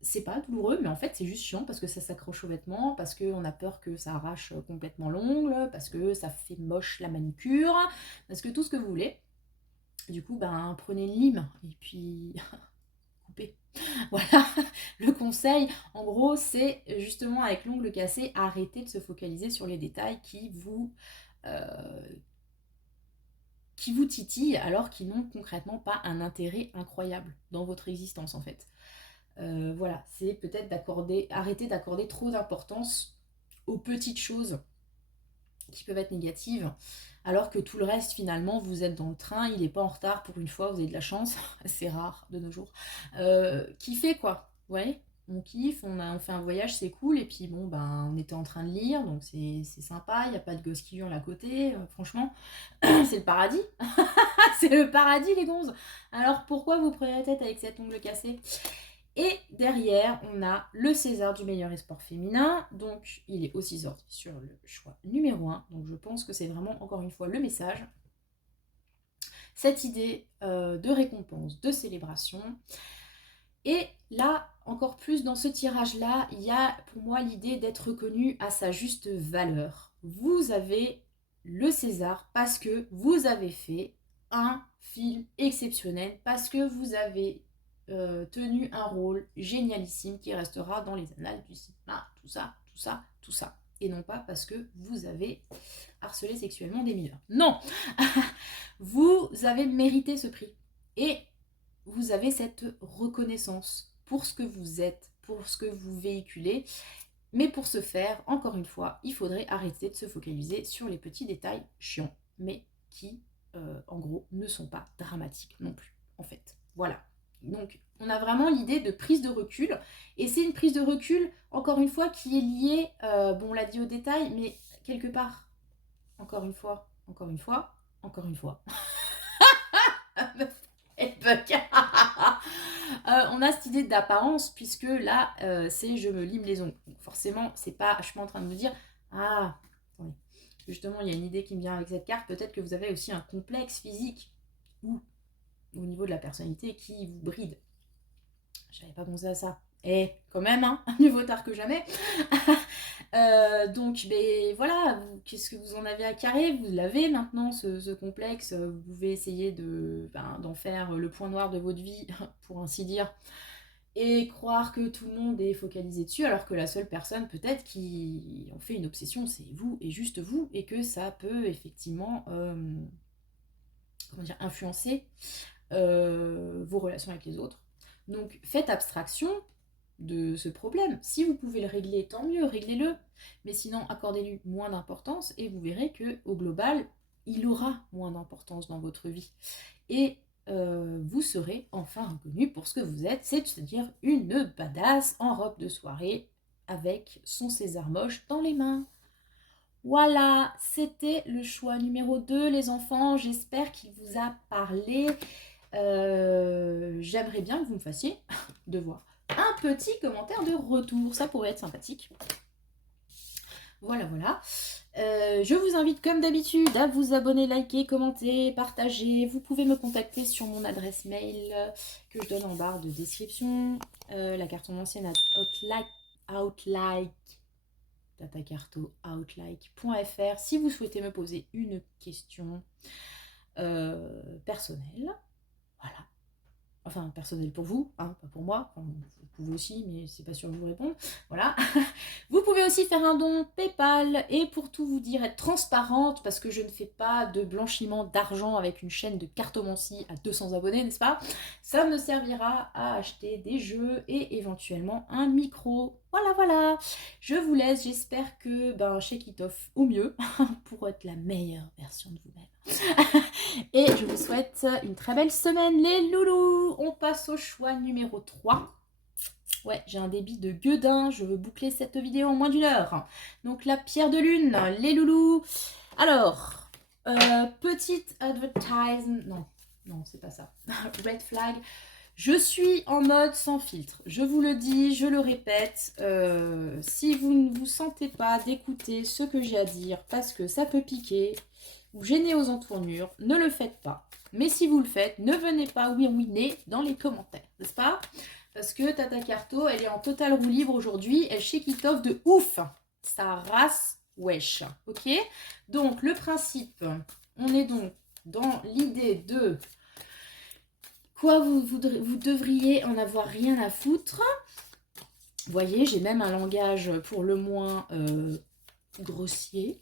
c'est pas douloureux, mais en fait c'est juste chiant parce que ça s'accroche aux vêtements, parce qu'on a peur que ça arrache complètement l'ongle, parce que ça fait moche la manucure, parce que tout ce que vous voulez. Du coup, ben, prenez une lime et puis coupez. Voilà, le conseil, en gros, c'est justement avec l'ongle cassé, arrêtez de se focaliser sur les détails qui vous qui vous titillent alors qu'ils n'ont concrètement pas un intérêt incroyable dans votre existence en fait. Voilà, c'est peut-être arrêter d'accorder trop d'importance aux petites choses qui peuvent être négatives, alors que tout le reste finalement vous êtes dans le train, il n'est pas en retard pour une fois, vous avez de la chance, c'est rare de nos jours. Kiffez quoi, ouais, on kiffe, on fait un voyage, c'est cool, et puis bon ben on était en train de lire, donc c'est sympa, il n'y a pas de gosse qui hurle à côté, franchement, c'est le paradis, c'est le paradis les gonzes. Alors pourquoi vous prenez la tête avec cet ongle cassé? Et derrière, on a le César du meilleur espoir féminin. Donc, il est aussi sorti sur le choix numéro 1. Donc, je pense que c'est vraiment, encore une fois, le message. Cette idée de récompense, de célébration. Et là, encore plus dans ce tirage-là, il y a pour moi l'idée d'être reconnu à sa juste valeur. Vous avez le César parce que vous avez fait un film exceptionnel, parce que vous avez tenu un rôle génialissime qui restera dans les annales du cinéma, tout ça, tout ça, tout ça. Et non pas parce que vous avez harcelé sexuellement des mineurs. Non. Vous avez mérité ce prix. Et vous avez cette reconnaissance pour ce que vous êtes, pour ce que vous véhiculez. Mais pour ce faire, encore une fois, il faudrait arrêter de se focaliser sur les petits détails chiants, mais qui, en gros, ne sont pas dramatiques non plus, en fait. Voilà. Donc, on a vraiment l'idée de prise de recul. Et c'est une prise de recul, encore une fois, qui est liée, bon, on l'a dit au détail, mais quelque part, encore une fois, encore une fois, encore une fois. On a cette idée d'apparence, puisque là, c'est je me lime les ongles. Donc forcément, c'est pas, je suis pas en train de me dire, ah, attendez, justement, il y a une idée qui me vient avec cette carte, peut-être que vous avez aussi un complexe physique ou au niveau de la personnalité qui vous bride. J'avais pas pensé à ça. Et quand même, hein, mieux vaut tard que jamais. Donc, ben, voilà, qu'est-ce que vous en avez à carrer? Vous l'avez maintenant, ce complexe. Vous pouvez essayer d'en faire le point noir de votre vie, pour ainsi dire, et croire que tout le monde est focalisé dessus, alors que la seule personne peut-être qui en fait une obsession, c'est vous et juste vous, et que ça peut effectivement comment dire, influencer vos relations avec les autres. Donc faites abstraction de ce problème. Si vous pouvez le régler, tant mieux, réglez-le. Mais sinon, accordez-lui moins d'importance et vous verrez que au global, il aura moins d'importance dans votre vie. Et vous serez enfin reconnu pour ce que vous êtes, c'est-à-dire une badass en robe de soirée avec son César moche dans les mains. Voilà, c'était le choix numéro 2, les enfants. J'espère qu'il vous a parlé. J'aimerais bien que vous me fassiez devoir un petit commentaire de retour, ça pourrait être sympathique. Voilà, voilà. Je vous invite comme d'habitude à vous abonner, liker, commenter, partager. Vous pouvez me contacter sur mon adresse mail que je donne en barre de description. La carte en ancienne à Outlik, tatacarto.outlik.fr si vous souhaitez me poser une question personnelle. Voilà. Enfin, personnel pour vous, hein, pas pour moi. Enfin, vous pouvez aussi, mais c'est pas sûr de vous répondre. Voilà. Vous pouvez aussi faire un don PayPal et pour tout vous dire, être transparente parce que je ne fais pas de blanchiment d'argent avec une chaîne de cartomancie à 200 abonnés, n'est-ce pas? Ça me servira à acheter des jeux et éventuellement un micro. Voilà, voilà. Je vous laisse. J'espère que shake it off au mieux pour être la meilleure version de vous-même. Et je vous souhaite une très belle semaine les loulous. On passe au choix numéro 3. Ouais, j'ai un débit de gueudin, je veux boucler cette vidéo en moins d'1 heure. Donc la pierre de lune, les loulous. Alors, petite advertisement. Non, c'est pas ça. Red flag. Je suis en mode sans filtre. Je vous le dis, je le répète. Si vous ne vous sentez pas d'écouter ce que j'ai à dire parce que ça peut piquer ou gêner aux entournures, ne le faites pas. Mais si vous le faites, ne venez pas oui-oui-né dans les commentaires, n'est-ce pas? Parce que Tata Carto, elle est en total roue libre aujourd'hui. Elle shake it off de ouf. Sa race, wesh. Ok? Donc, le principe, on est donc dans l'idée de quoi vous devriez en avoir rien à foutre. Vous voyez, j'ai même un langage pour le moins grossier.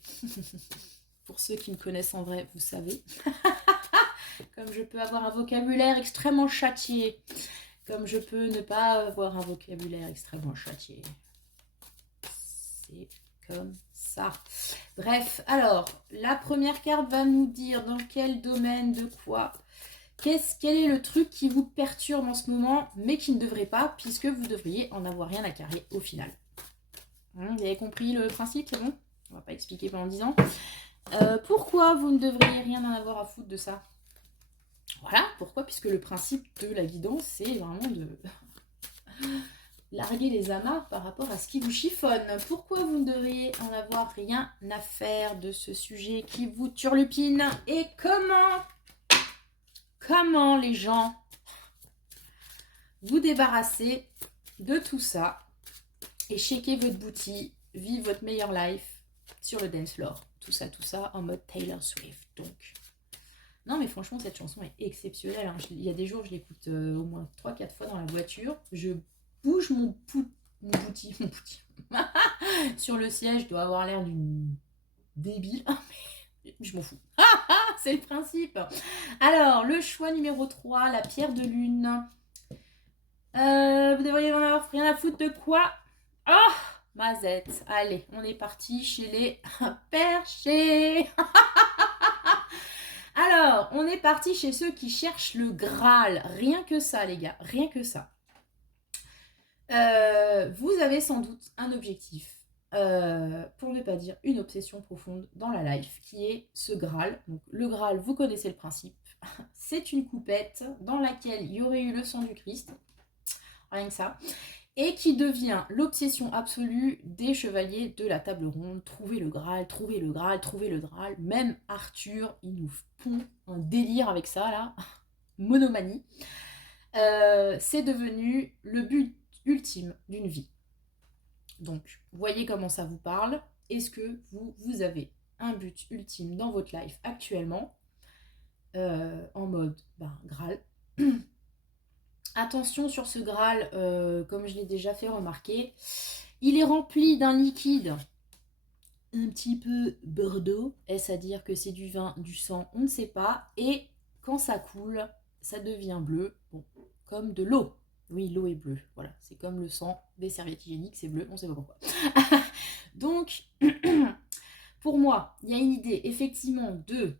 Pour ceux qui me connaissent en vrai, vous savez. Comme je peux avoir un vocabulaire extrêmement châtié. Comme je peux ne pas avoir un vocabulaire extrêmement châtié. C'est comme ça. Bref, alors, la première carte va nous dire dans quel domaine, de quoi. Quel est le truc qui vous perturbe en ce moment, mais qui ne devrait pas, puisque vous devriez en avoir rien à carrer au final. Vous avez compris le principe, c'est bon? On va pas expliquer pendant 10 ans. Pourquoi vous ne devriez rien en avoir à foutre de ça? Voilà, pourquoi? Puisque le principe de la guidance, c'est vraiment de larguer les amarres par rapport à ce qui vous chiffonne. Pourquoi vous ne devriez en avoir rien à faire de ce sujet qui vous turlupine? Et comment les gens vous débarrasser de tout ça et shaker votre booty, vivre votre meilleure life sur le dance floor. Tout ça en mode Taylor Swift. Donc, non mais franchement, cette chanson est exceptionnelle. Hein. Il y a des jours, je l'écoute au moins 3-4 fois dans la voiture. Je bouge mon booty. Sur le siège, je dois avoir l'air d'une débile. Mais je m'en fous. C'est le principe. Alors, le choix numéro 3, la pierre de lune. Vous devriez en avoir rien à foutre de quoi? Oh, Mazette. Allez, on est parti chez les perchés. Alors, on est parti chez ceux qui cherchent le Graal. Rien que ça, les gars. Rien que ça. Vous avez sans doute un objectif. Pour ne pas dire une obsession profonde dans la life, qui est ce Graal. Donc, le Graal, vous connaissez le principe. C'est une coupette dans laquelle il y aurait eu le sang du Christ. Rien que ça. Et qui devient l'obsession absolue des chevaliers de la table ronde. Trouver le Graal, trouver le Graal, trouver le Graal. Même Arthur, il nous pond un délire avec ça, là. Monomanie. C'est devenu le but ultime d'une vie. Donc, voyez comment ça vous parle. Est-ce que vous avez un but ultime dans votre life actuellement, en mode Graal? Attention sur ce Graal, comme je l'ai déjà fait remarquer, il est rempli d'un liquide un petit peu bordeaux. Est-ce à dire que c'est du vin, du sang? On ne sait pas. Et quand ça coule, ça devient bleu, bon, comme de l'eau. Oui, l'eau est bleue, voilà, c'est comme le sang des serviettes hygiéniques, c'est bleu, on ne sait pas pourquoi. Donc, pour moi, il y a une idée, effectivement, de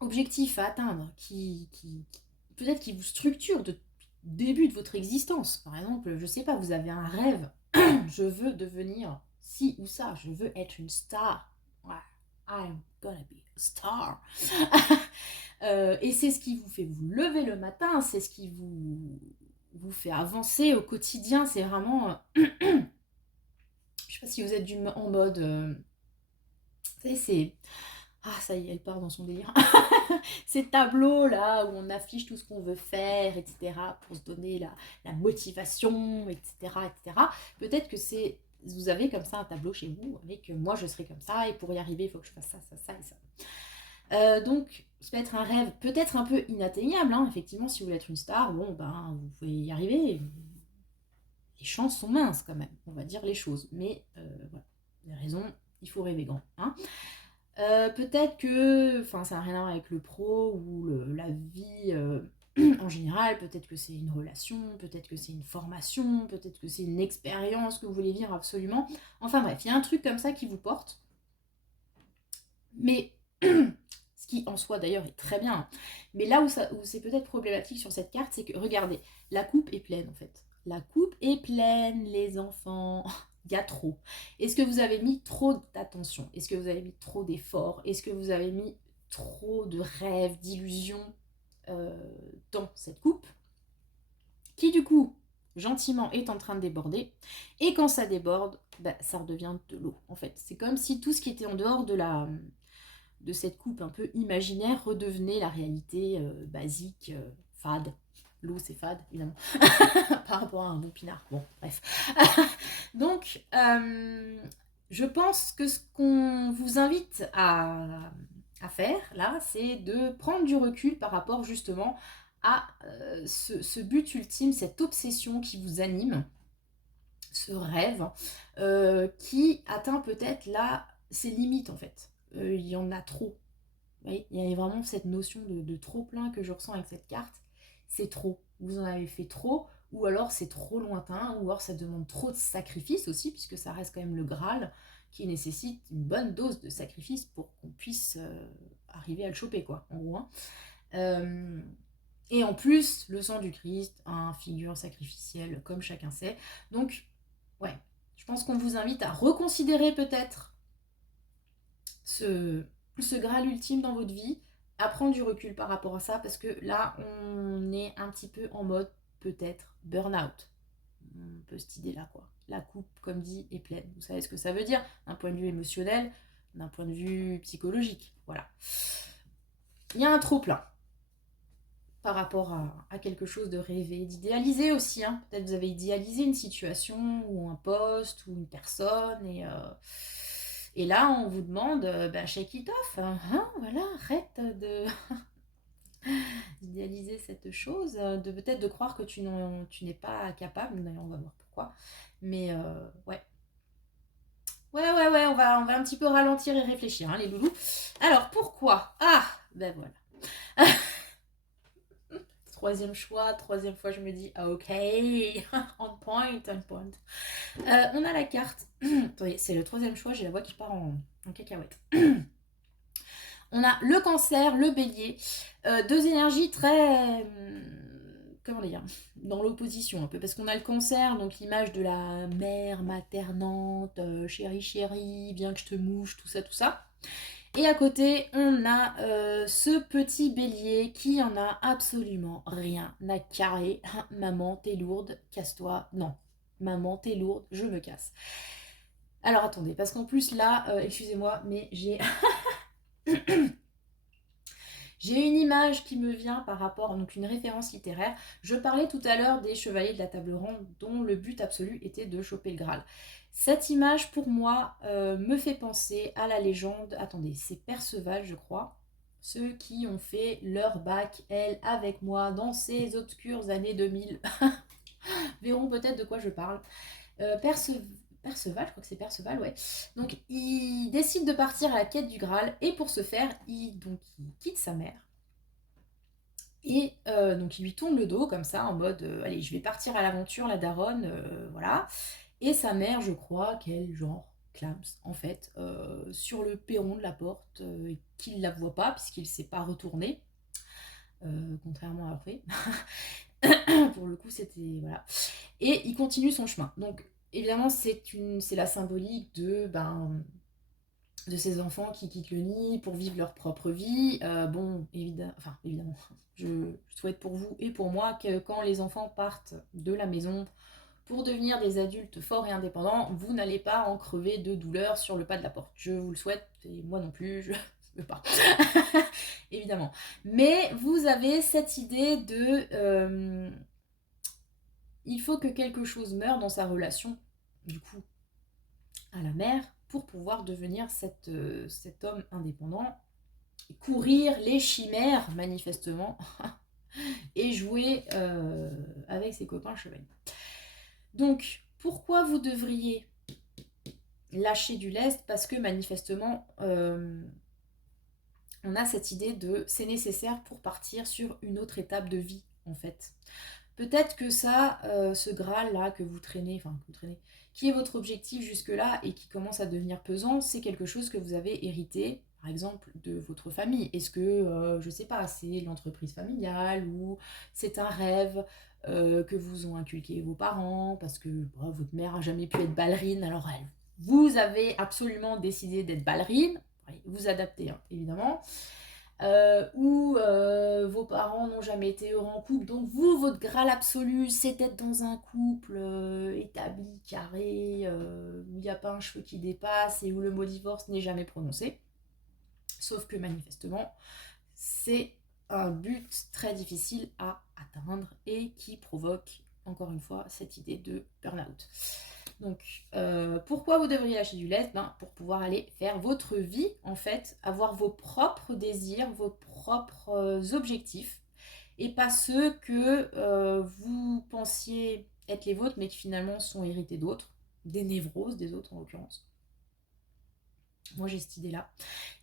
objectif à atteindre qui peut-être qui vous structure de début de votre existence. Par exemple, je sais pas, vous avez un rêve, je veux devenir ci ou ça, je veux être une star. Ouais, I'm gonna be a star. Et c'est ce qui vous fait vous lever le matin, c'est ce qui vous fait avancer au quotidien. C'est vraiment... je sais pas si vous êtes en mode... vous savez, c'est... Ah, ça y est, elle part dans son délire. Ces tableaux là où on affiche tout ce qu'on veut faire, etc. pour se donner la motivation, etc. etc. Peut-être que c'est... Vous avez comme ça un tableau chez vous avec moi je serai comme ça et pour y arriver il faut que je fasse ça, ça, ça et ça. Donc, ça peut être un rêve peut-être un peu inatteignable, hein. Effectivement, si vous voulez être une star, bon, vous pouvez y arriver. Les chances sont minces quand même, on va dire les choses. Mais voilà, des raisons, il faut rêver grand. Hein. Peut-être que, ça n'a rien à voir avec le pro ou la vie en général, peut-être que c'est une relation, peut-être que c'est une formation, peut-être que c'est une expérience que vous voulez vivre absolument. Enfin bref, il y a un truc comme ça qui vous porte. Mais... ce qui en soi d'ailleurs est très bien. Mais là où c'est peut-être problématique sur cette carte, c'est que, regardez, la coupe est pleine en fait. La coupe est pleine, les enfants. Il y a trop. Est-ce que vous avez mis trop d'attention? Est-ce que vous avez mis trop d'efforts? Est-ce que vous avez mis trop de rêves, d'illusions dans cette coupe? Qui du coup, gentiment, est en train de déborder. Et quand ça déborde, ça redevient de l'eau en fait. C'est comme si tout ce qui était en dehors de cette coupe un peu imaginaire redevenait la réalité basique, fade. L'eau, c'est fade, évidemment. Par rapport à un bon pinard. Bon, bref. Donc, je pense que ce qu'on vous invite à faire, là, c'est de prendre du recul par rapport, justement, à ce but ultime, cette obsession qui vous anime, ce rêve, qui atteint peut-être là ses limites, en fait. il y en a trop. Vous voyez, il y a vraiment cette notion de trop plein que je ressens avec cette carte. C'est trop. Vous en avez fait trop, ou alors c'est trop lointain, ou alors ça demande trop de sacrifice aussi, puisque ça reste quand même le Graal qui nécessite une bonne dose de sacrifice pour qu'on puisse arriver à le choper, quoi, en gros. Hein. Et en plus, le sang du Christ, un figure sacrificielle, comme chacun sait. Donc, ouais, je pense qu'on vous invite à reconsidérer peut-être ce Graal ultime dans votre vie, à prendre du recul par rapport à ça, parce que là, on est un petit peu en mode, peut-être, burn-out. Un peu cette idée-là, quoi. La coupe, comme dit, est pleine. Vous savez ce que ça veut dire, d'un point de vue émotionnel, d'un point de vue psychologique. Voilà. Il y a un trop-plein par rapport à quelque chose de rêvé, d'idéalisé aussi. Hein. Peut-être vous avez idéalisé une situation ou un poste ou une personne et là on vous demande shake it off, hein, voilà, arrête de d'idéaliser cette chose, de peut-être de croire que tu n'es pas capable, d'ailleurs on va voir pourquoi, mais ouais. Ouais, on va un petit peu ralentir et réfléchir, hein, les loulous. Alors pourquoi? Ah, ben voilà. Troisième choix, troisième fois je me dis ok, on point, on point. On a la carte. Attendez, c'est le troisième choix, j'ai la voix qui part en cacahuète. On a le cancer, le bélier, deux énergies très comment dire, dans l'opposition un peu, parce qu'on a le cancer, donc l'image de la mère maternante, chérie chérie, bien que je te mouche, tout ça. Et à côté, on a ce petit bélier qui en a absolument rien à carrer. Maman, t'es lourde, casse-toi. Non, maman, t'es lourde, je me casse. Alors attendez, parce qu'en plus là, excusez-moi, mais j'ai j'ai une image qui me vient par rapport, donc une référence littéraire. Je parlais tout à l'heure des chevaliers de la table ronde dont le but absolu était de choper le Graal. Cette image, pour moi, me fait penser à la légende, attendez, c'est Perceval, je crois, ceux qui ont fait leur bac, elle, avec moi, dans ces obscures années 2000, verront peut-être de quoi je parle. Perceval, je crois que c'est Perceval, ouais. Donc, il décide de partir à la quête du Graal, et pour ce faire, il quitte sa mère. Et donc il lui tourne le dos comme ça en mode allez, je vais partir à l'aventure, la daronne, voilà. Et sa mère, je crois qu'elle genre clams en fait sur le perron de la porte et qu'il la voit pas puisqu'il s'est pas retourné, contrairement à Orphée. Pour le coup, c'était voilà. Et il continue son chemin. Donc évidemment, c'est la symbolique de ces enfants qui quittent le nid pour vivre leur propre vie. Bon, évidemment, je souhaite pour vous et pour moi que quand les enfants partent de la maison pour devenir des adultes forts et indépendants, vous n'allez pas en crever de douleur sur le pas de la porte. Je vous le souhaite, et moi non plus, je ne veux pas. Évidemment. Mais vous avez cette idée de... il faut que quelque chose meure dans sa relation, du coup, à la mère, pour pouvoir devenir cet homme indépendant, courir les chimères, manifestement, et jouer avec ses copains chevaliers. Donc, pourquoi vous devriez lâcher du lest? Parce que manifestement, on a cette idée de c'est nécessaire pour partir sur une autre étape de vie, en fait. Peut-être que ça, ce Graal-là que vous traînez, qui est votre objectif jusque-là et qui commence à devenir pesant, c'est quelque chose que vous avez hérité, par exemple, de votre famille. Est-ce que, je sais pas, c'est l'entreprise familiale ou c'est un rêve que vous ont inculqué vos parents parce que votre mère a jamais pu être ballerine, alors vous avez absolument décidé d'être ballerine, vous adaptez, hein, évidemment. Où vos parents n'ont jamais été heureux en couple. Donc vous, votre Graal absolu, c'est d'être dans un couple établi, carré, où il n'y a pas un cheveu qui dépasse et où le mot divorce n'est jamais prononcé. Sauf que manifestement, c'est un but très difficile à atteindre et qui provoque, encore une fois, cette idée de burn-out. Donc, pourquoi vous devriez lâcher du lest? Pour pouvoir aller faire votre vie, en fait, avoir vos propres désirs, vos propres objectifs, et pas ceux que vous pensiez être les vôtres, mais qui finalement sont hérités d'autres, des névroses des autres en l'occurrence. Moi j'ai cette idée-là.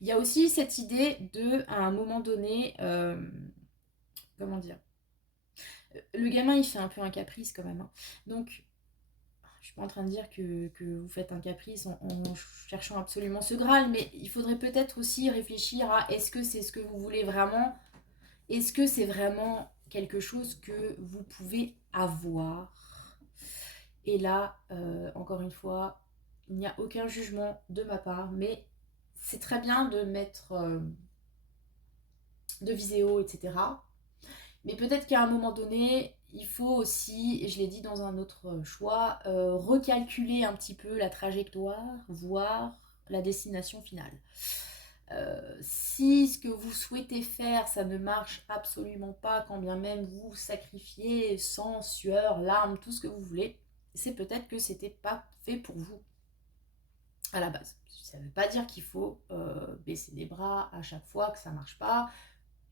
Il y a aussi cette idée de, à un moment donné, comment dire, le gamin il fait un peu un caprice quand même, hein. Donc je suis pas en train de dire que vous faites un caprice en cherchant absolument ce Graal, mais il faudrait peut-être aussi réfléchir à est-ce que c'est ce que vous voulez vraiment? Est-ce que c'est vraiment quelque chose que vous pouvez avoir? Et là, encore une fois, il n'y a aucun jugement de ma part, mais c'est très bien de mettre de vidéos, etc. Mais peut-être qu'à un moment donné, il faut aussi, et je l'ai dit dans un autre choix, recalculer un petit peu la trajectoire, voire la destination finale. Si ce que vous souhaitez faire, ça ne marche absolument pas, quand bien même vous sacrifiez sang, sueur, larmes, tout ce que vous voulez, c'est peut-être que c'était pas fait pour vous à la base. Ça ne veut pas dire qu'il faut baisser les bras à chaque fois que ça marche pas,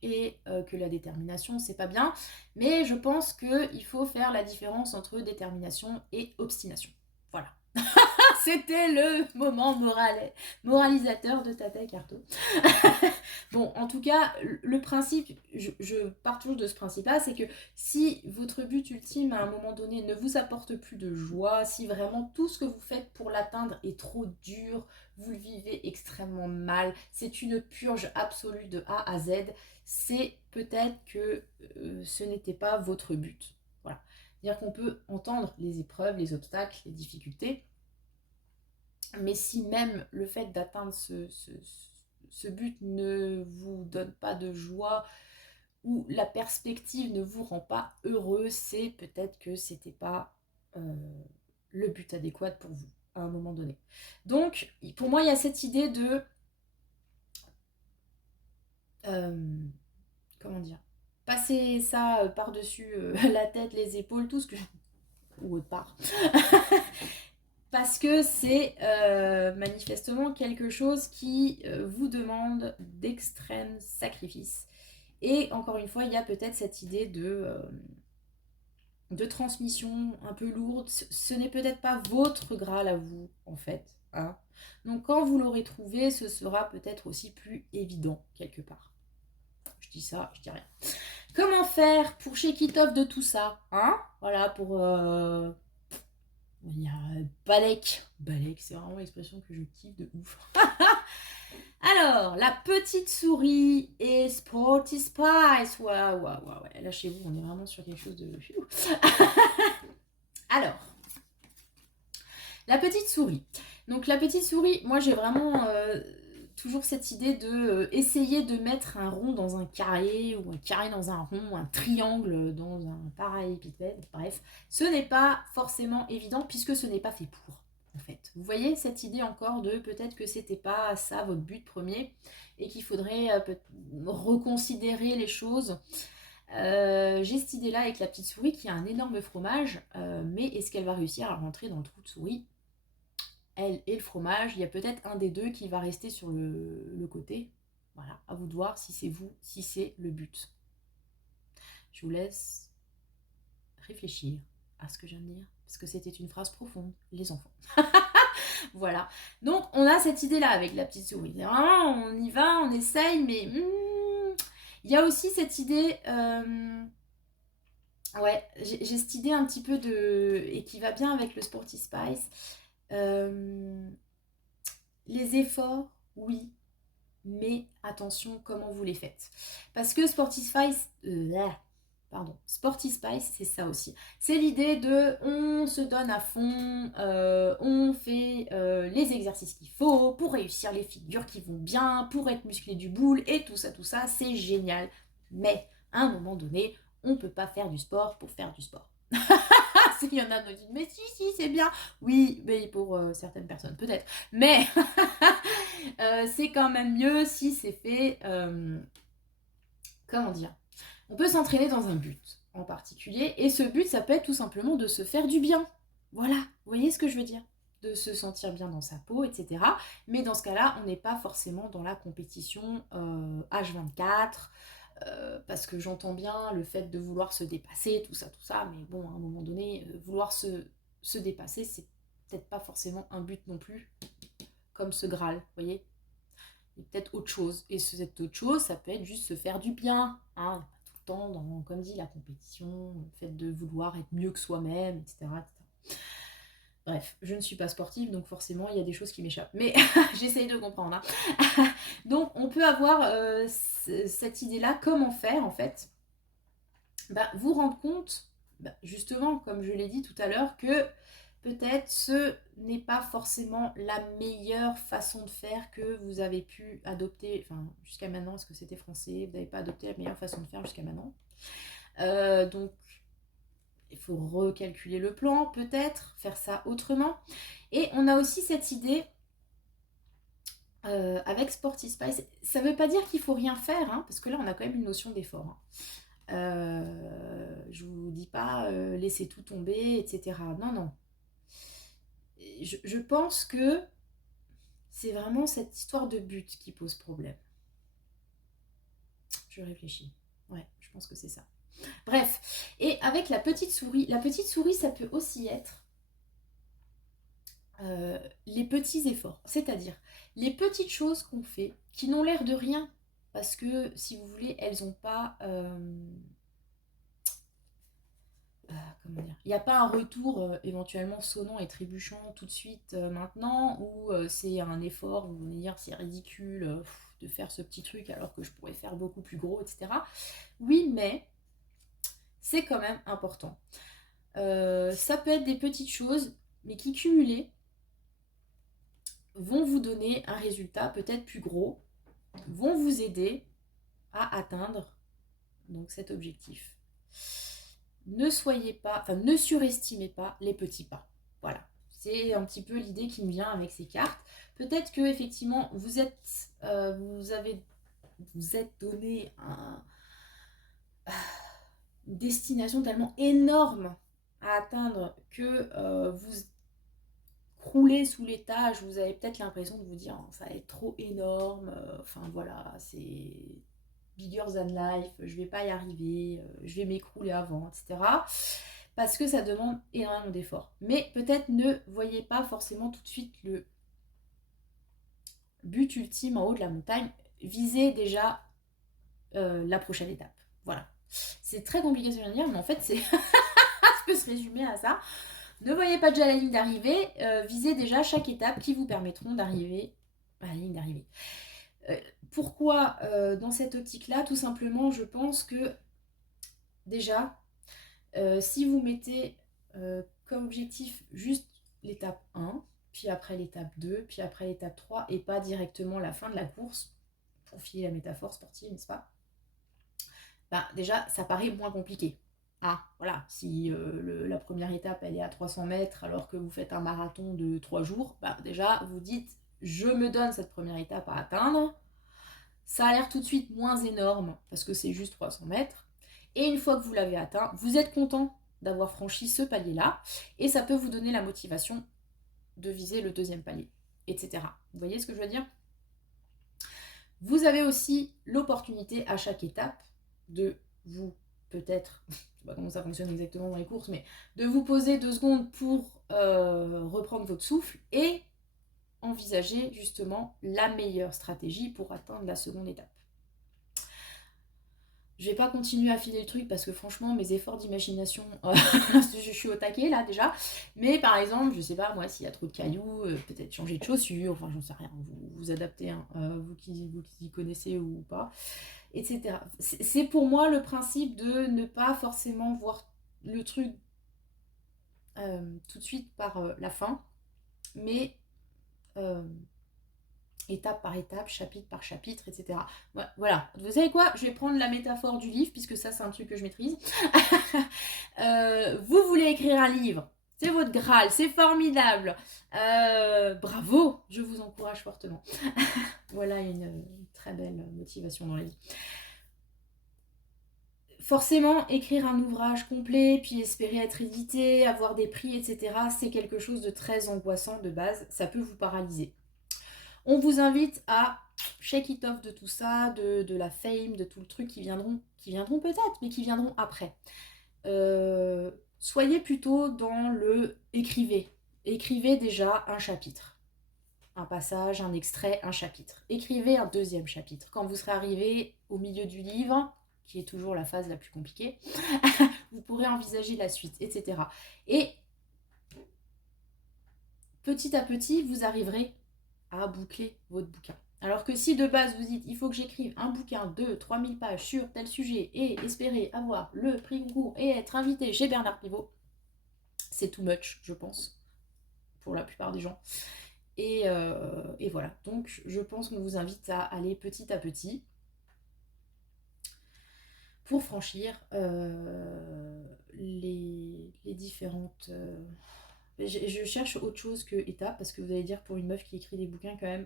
et que la détermination c'est pas bien, mais je pense qu'il faut faire la différence entre détermination et obstination. Voilà. C'était le moment moralisateur de Tata Carto. Bon, en tout cas, le principe, je pars toujours de ce principe-là, c'est que si votre but ultime à un moment donné ne vous apporte plus de joie, si vraiment tout ce que vous faites pour l'atteindre est trop dur, vous le vivez extrêmement mal, c'est une purge absolue de A à Z, c'est peut-être que ce n'était pas votre but. Voilà. C'est-à-dire qu'on peut entendre les épreuves, les obstacles, les difficultés, mais si même le fait d'atteindre ce but ne vous donne pas de joie ou la perspective ne vous rend pas heureux, c'est peut-être que c'était pas le but adéquat pour vous à un moment donné. Donc, pour moi, il y a cette idée de comment dire, passer ça par-dessus la tête, les épaules, tout ce que ou autre part. Parce que c'est manifestement quelque chose qui vous demande d'extrêmes sacrifices. Et encore une fois, il y a peut-être cette idée de transmission un peu lourde. Ce n'est peut-être pas votre Graal à vous, en fait, hein. Donc quand vous l'aurez trouvé, ce sera peut-être aussi plus évident, quelque part. Je dis ça, je dis rien. Comment faire pour shake it off de tout ça, hein? Voilà, pour... il y a Balek. Balek, c'est vraiment l'expression que je kiffe de ouf. Alors, la petite souris et Sporty Spice. Ouais. Là, chez vous, on est vraiment sur quelque chose de... Alors, la petite souris. Donc, la petite souris, moi, j'ai vraiment toujours cette idée de essayer de mettre un rond dans un carré, ou un carré dans un rond, un triangle dans un parallélépipède. Bref, ce n'est pas forcément évident puisque ce n'est pas fait pour. En fait. Vous voyez cette idée encore de peut-être que c'était pas ça votre but premier et qu'il faudrait reconsidérer les choses. J'ai cette idée là avec la petite souris qui a un énorme fromage, mais est-ce qu'elle va réussir à rentrer dans le trou de souris? Elle et le fromage, il y a peut-être un des deux qui va rester sur le côté. Voilà, à vous de voir si c'est vous, si c'est le but. Je vous laisse réfléchir à ce que je viens de dire, parce que c'était une phrase profonde, les enfants. Voilà. Donc, on a cette idée-là avec la petite souris. Vraiment, on y va, on essaye, mais... il y a aussi cette idée... ouais, j'ai cette idée un petit peu de... et qui va bien avec le Sporty Spice. Les efforts, oui, mais attention comment vous les faites. Parce que Sporty Spice... Sporty Spice, c'est ça aussi. C'est l'idée de on se donne à fond, on fait les exercices qu'il faut pour réussir les figures qui vont bien, pour être musclé du boule et tout ça, c'est génial. Mais à un moment donné, on ne peut pas faire du sport pour faire du sport. Il y en a qui disent mais si, c'est bien. Oui, mais pour certaines personnes, peut-être. Mais c'est quand même mieux si c'est fait, comment dire, on peut s'entraîner dans un but en particulier, et ce but, ça peut être tout simplement de se faire du bien. Voilà, vous voyez ce que je veux dire? De se sentir bien dans sa peau, etc. Mais dans ce cas-là, on n'est pas forcément dans la compétition H24, parce que j'entends bien le fait de vouloir se dépasser, tout ça, mais bon, à un moment donné, vouloir se dépasser, c'est peut-être pas forcément un but non plus comme ce Graal, vous voyez. Et peut-être autre chose. Et cette autre chose, ça peut être juste se faire du bien, hein, pas tout le temps dans, comme dit, la compétition, le fait de vouloir être mieux que soi-même, etc., etc. Bref, je ne suis pas sportive, donc forcément, il y a des choses qui m'échappent. Mais j'essaye de comprendre. Hein. Donc, on peut avoir cette idée-là, comment faire, en fait. Vous rendre compte, justement, comme je l'ai dit tout à l'heure, que peut-être ce n'est pas forcément la meilleure façon de faire que vous avez pu adopter, enfin, jusqu'à maintenant, parce que c'était français, vous n'avez pas adopté la meilleure façon de faire jusqu'à maintenant. Donc, il faut recalculer le plan, peut-être, faire ça autrement. Et on a aussi cette idée avec Sporty Spice. Ça ne veut pas dire qu'il ne faut rien faire, hein, parce que là, on a quand même une notion d'effort. Hein. Je ne vous dis pas laisser tout tomber, etc. Non, non. Je pense que c'est vraiment cette histoire de but qui pose problème. Je réfléchis. Ouais, je pense que c'est ça. Bref, et avec la petite souris, ça peut aussi être les petits efforts, c'est-à-dire les petites choses qu'on fait qui n'ont l'air de rien, parce que si vous voulez, elles n'ont pas... comment dire, il n'y a pas un retour éventuellement sonnant et trébuchant tout de suite maintenant, ou c'est un effort, vous allez dire c'est ridicule de faire ce petit truc alors que je pourrais faire beaucoup plus gros, etc. Oui, mais c'est quand même important. Ça peut être des petites choses, mais qui cumulées vont vous donner un résultat peut-être plus gros, vont vous aider à atteindre donc cet objectif. Ne surestimez pas les petits pas. Voilà, c'est un petit peu l'idée qui me vient avec ces cartes. Peut-être que effectivement vous êtes donné une destination tellement énorme à atteindre que vous croulez sous les tâches, vous avez peut-être l'impression de vous dire oh, ça va être trop énorme, enfin voilà, c'est bigger than life, je vais pas y arriver, je vais m'écrouler avant, etc. Parce que ça demande énormément d'efforts. Mais peut-être ne voyez pas forcément tout de suite le but ultime en haut de la montagne, visez déjà la prochaine étape. Voilà. C'est très compliqué ce que je viens de dire, mais en fait, ça peut se résumer à ça. Ne voyez pas déjà la ligne d'arrivée, visez déjà chaque étape qui vous permettront d'arriver à la ligne d'arrivée. Pourquoi dans cette optique-là? Tout simplement, je pense que déjà, si vous mettez comme objectif juste l'étape 1, puis après l'étape 2, puis après l'étape 3, et pas directement la fin de la course, pour filer la métaphore sportive, n'est-ce pas? Déjà, ça paraît moins compliqué. Ah, voilà, si la première étape, elle est à 300 mètres, alors que vous faites un marathon de 3 jours, déjà, vous dites, je me donne cette première étape à atteindre. Ça a l'air tout de suite moins énorme, parce que c'est juste 300 mètres. Et une fois que vous l'avez atteint, vous êtes content d'avoir franchi ce palier-là, et ça peut vous donner la motivation de viser le deuxième palier, etc. Vous voyez ce que je veux dire? Vous avez aussi l'opportunité à chaque étape de vous, peut-être, je ne sais pas comment ça fonctionne exactement dans les courses, mais de vous poser 2 secondes pour reprendre votre souffle et envisager justement la meilleure stratégie pour atteindre la seconde étape. Je vais pas continuer à filer le truc parce que franchement mes efforts d'imagination, je suis au taquet là déjà. Mais par exemple, je sais pas moi s'il y a trop de cailloux, peut-être changer de chaussures, enfin j'en sais rien, vous adaptez, hein, vous qui connaissez ou pas, etc. C'est pour moi le principe de ne pas forcément voir le truc tout de suite par la fin, mais étape par étape, chapitre par chapitre, etc. Voilà, vous savez quoi? Je vais prendre la métaphore du livre, puisque ça c'est un truc que je maîtrise. Vous voulez écrire un livre, c'est votre Graal, c'est formidable. Bravo, je vous encourage fortement. Voilà une très belle motivation dans la vie. Forcément, écrire un ouvrage complet, puis espérer être édité, avoir des prix, etc., c'est quelque chose de très angoissant de base, ça peut vous paralyser. On vous invite à shake it off de tout ça, de la fame, de tout le truc qui viendront peut-être, mais qui viendront après. Soyez plutôt dans le écrivez. Écrivez déjà un chapitre. un passage, un extrait, un chapitre. Écrivez un deuxième chapitre. Quand vous serez arrivé au milieu du livre, qui est toujours la phase la plus compliquée, vous pourrez envisager la suite, etc. Et petit à petit, vous arriverez à boucler votre bouquin. Alors que si de base vous dites il faut que j'écrive un bouquin de 3000 pages sur tel sujet et espérer avoir le prix Goncourt et être invité chez Bernard Pivot, c'est too much, je pense, pour la plupart des gens. Et voilà, donc je pense qu'on vous invite à aller petit à petit pour franchir les différentes... je cherche autre chose que étape, parce que vous allez dire pour une meuf qui écrit des bouquins quand même...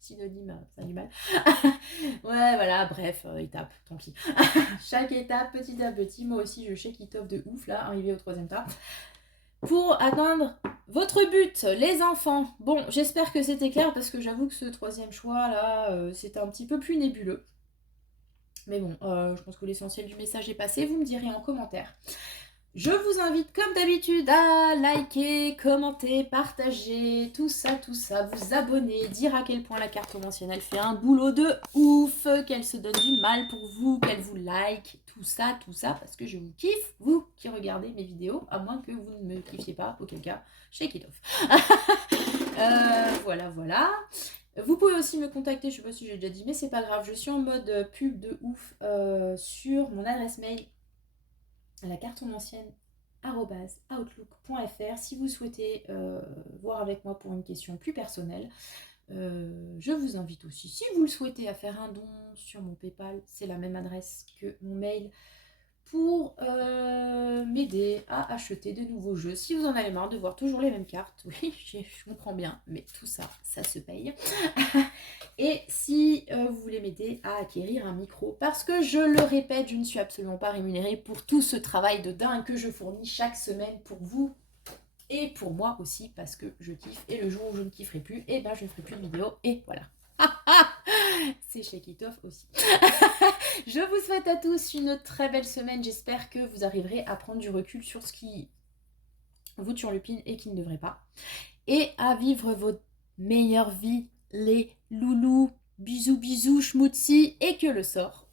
Synonyme, ça a du mal. Ouais, voilà, bref, étape, tant pis. Chaque étape, petit à petit, moi aussi, je shake it off de ouf, là, arrivé au troisième tas. Pour atteindre votre but, les enfants. Bon, j'espère que c'était clair, parce que j'avoue que ce troisième choix, là, c'est un petit peu plus nébuleux. Mais bon, je pense que l'essentiel du message est passé, vous me direz en commentaire. Je vous invite comme d'habitude à liker, commenter, partager, tout ça, vous abonner, dire à quel point la carte conventionnelle fait un boulot de ouf, qu'elle se donne du mal pour vous, qu'elle vous like, tout ça, parce que je vous kiffe, vous qui regardez mes vidéos, à moins que vous ne me kiffiez pas, auquel cas, shake it off. Voilà. Vous pouvez aussi me contacter, je sais pas si j'ai déjà dit, mais c'est pas grave, je suis en mode pub de ouf sur mon adresse mail à la carte ancienne @outlook.fr si vous souhaitez voir avec moi pour une question plus personnelle. Je vous invite aussi, si vous le souhaitez, à faire un don sur mon PayPal, c'est la même adresse que mon mail, pour m'aider à acheter de nouveaux jeux. Si vous en avez marre de voir toujours les mêmes cartes, oui, je comprends bien, mais tout ça, ça se paye. Et si vous voulez m'aider à acquérir un micro, parce que je le répète, je ne suis absolument pas rémunérée pour tout ce travail de dingue que je fournis chaque semaine pour vous et pour moi aussi, parce que je kiffe, et le jour où je ne kifferai plus, et ben je ne ferai plus de vidéos, et voilà. C'est Shake It Off aussi. Je vous souhaite à tous une très belle semaine. J'espère que vous arriverez à prendre du recul sur ce qui vous turlupine et qui ne devrait pas. Et à vivre votre meilleure vie, les loulous. Bisous, schmoutzi, et que le sort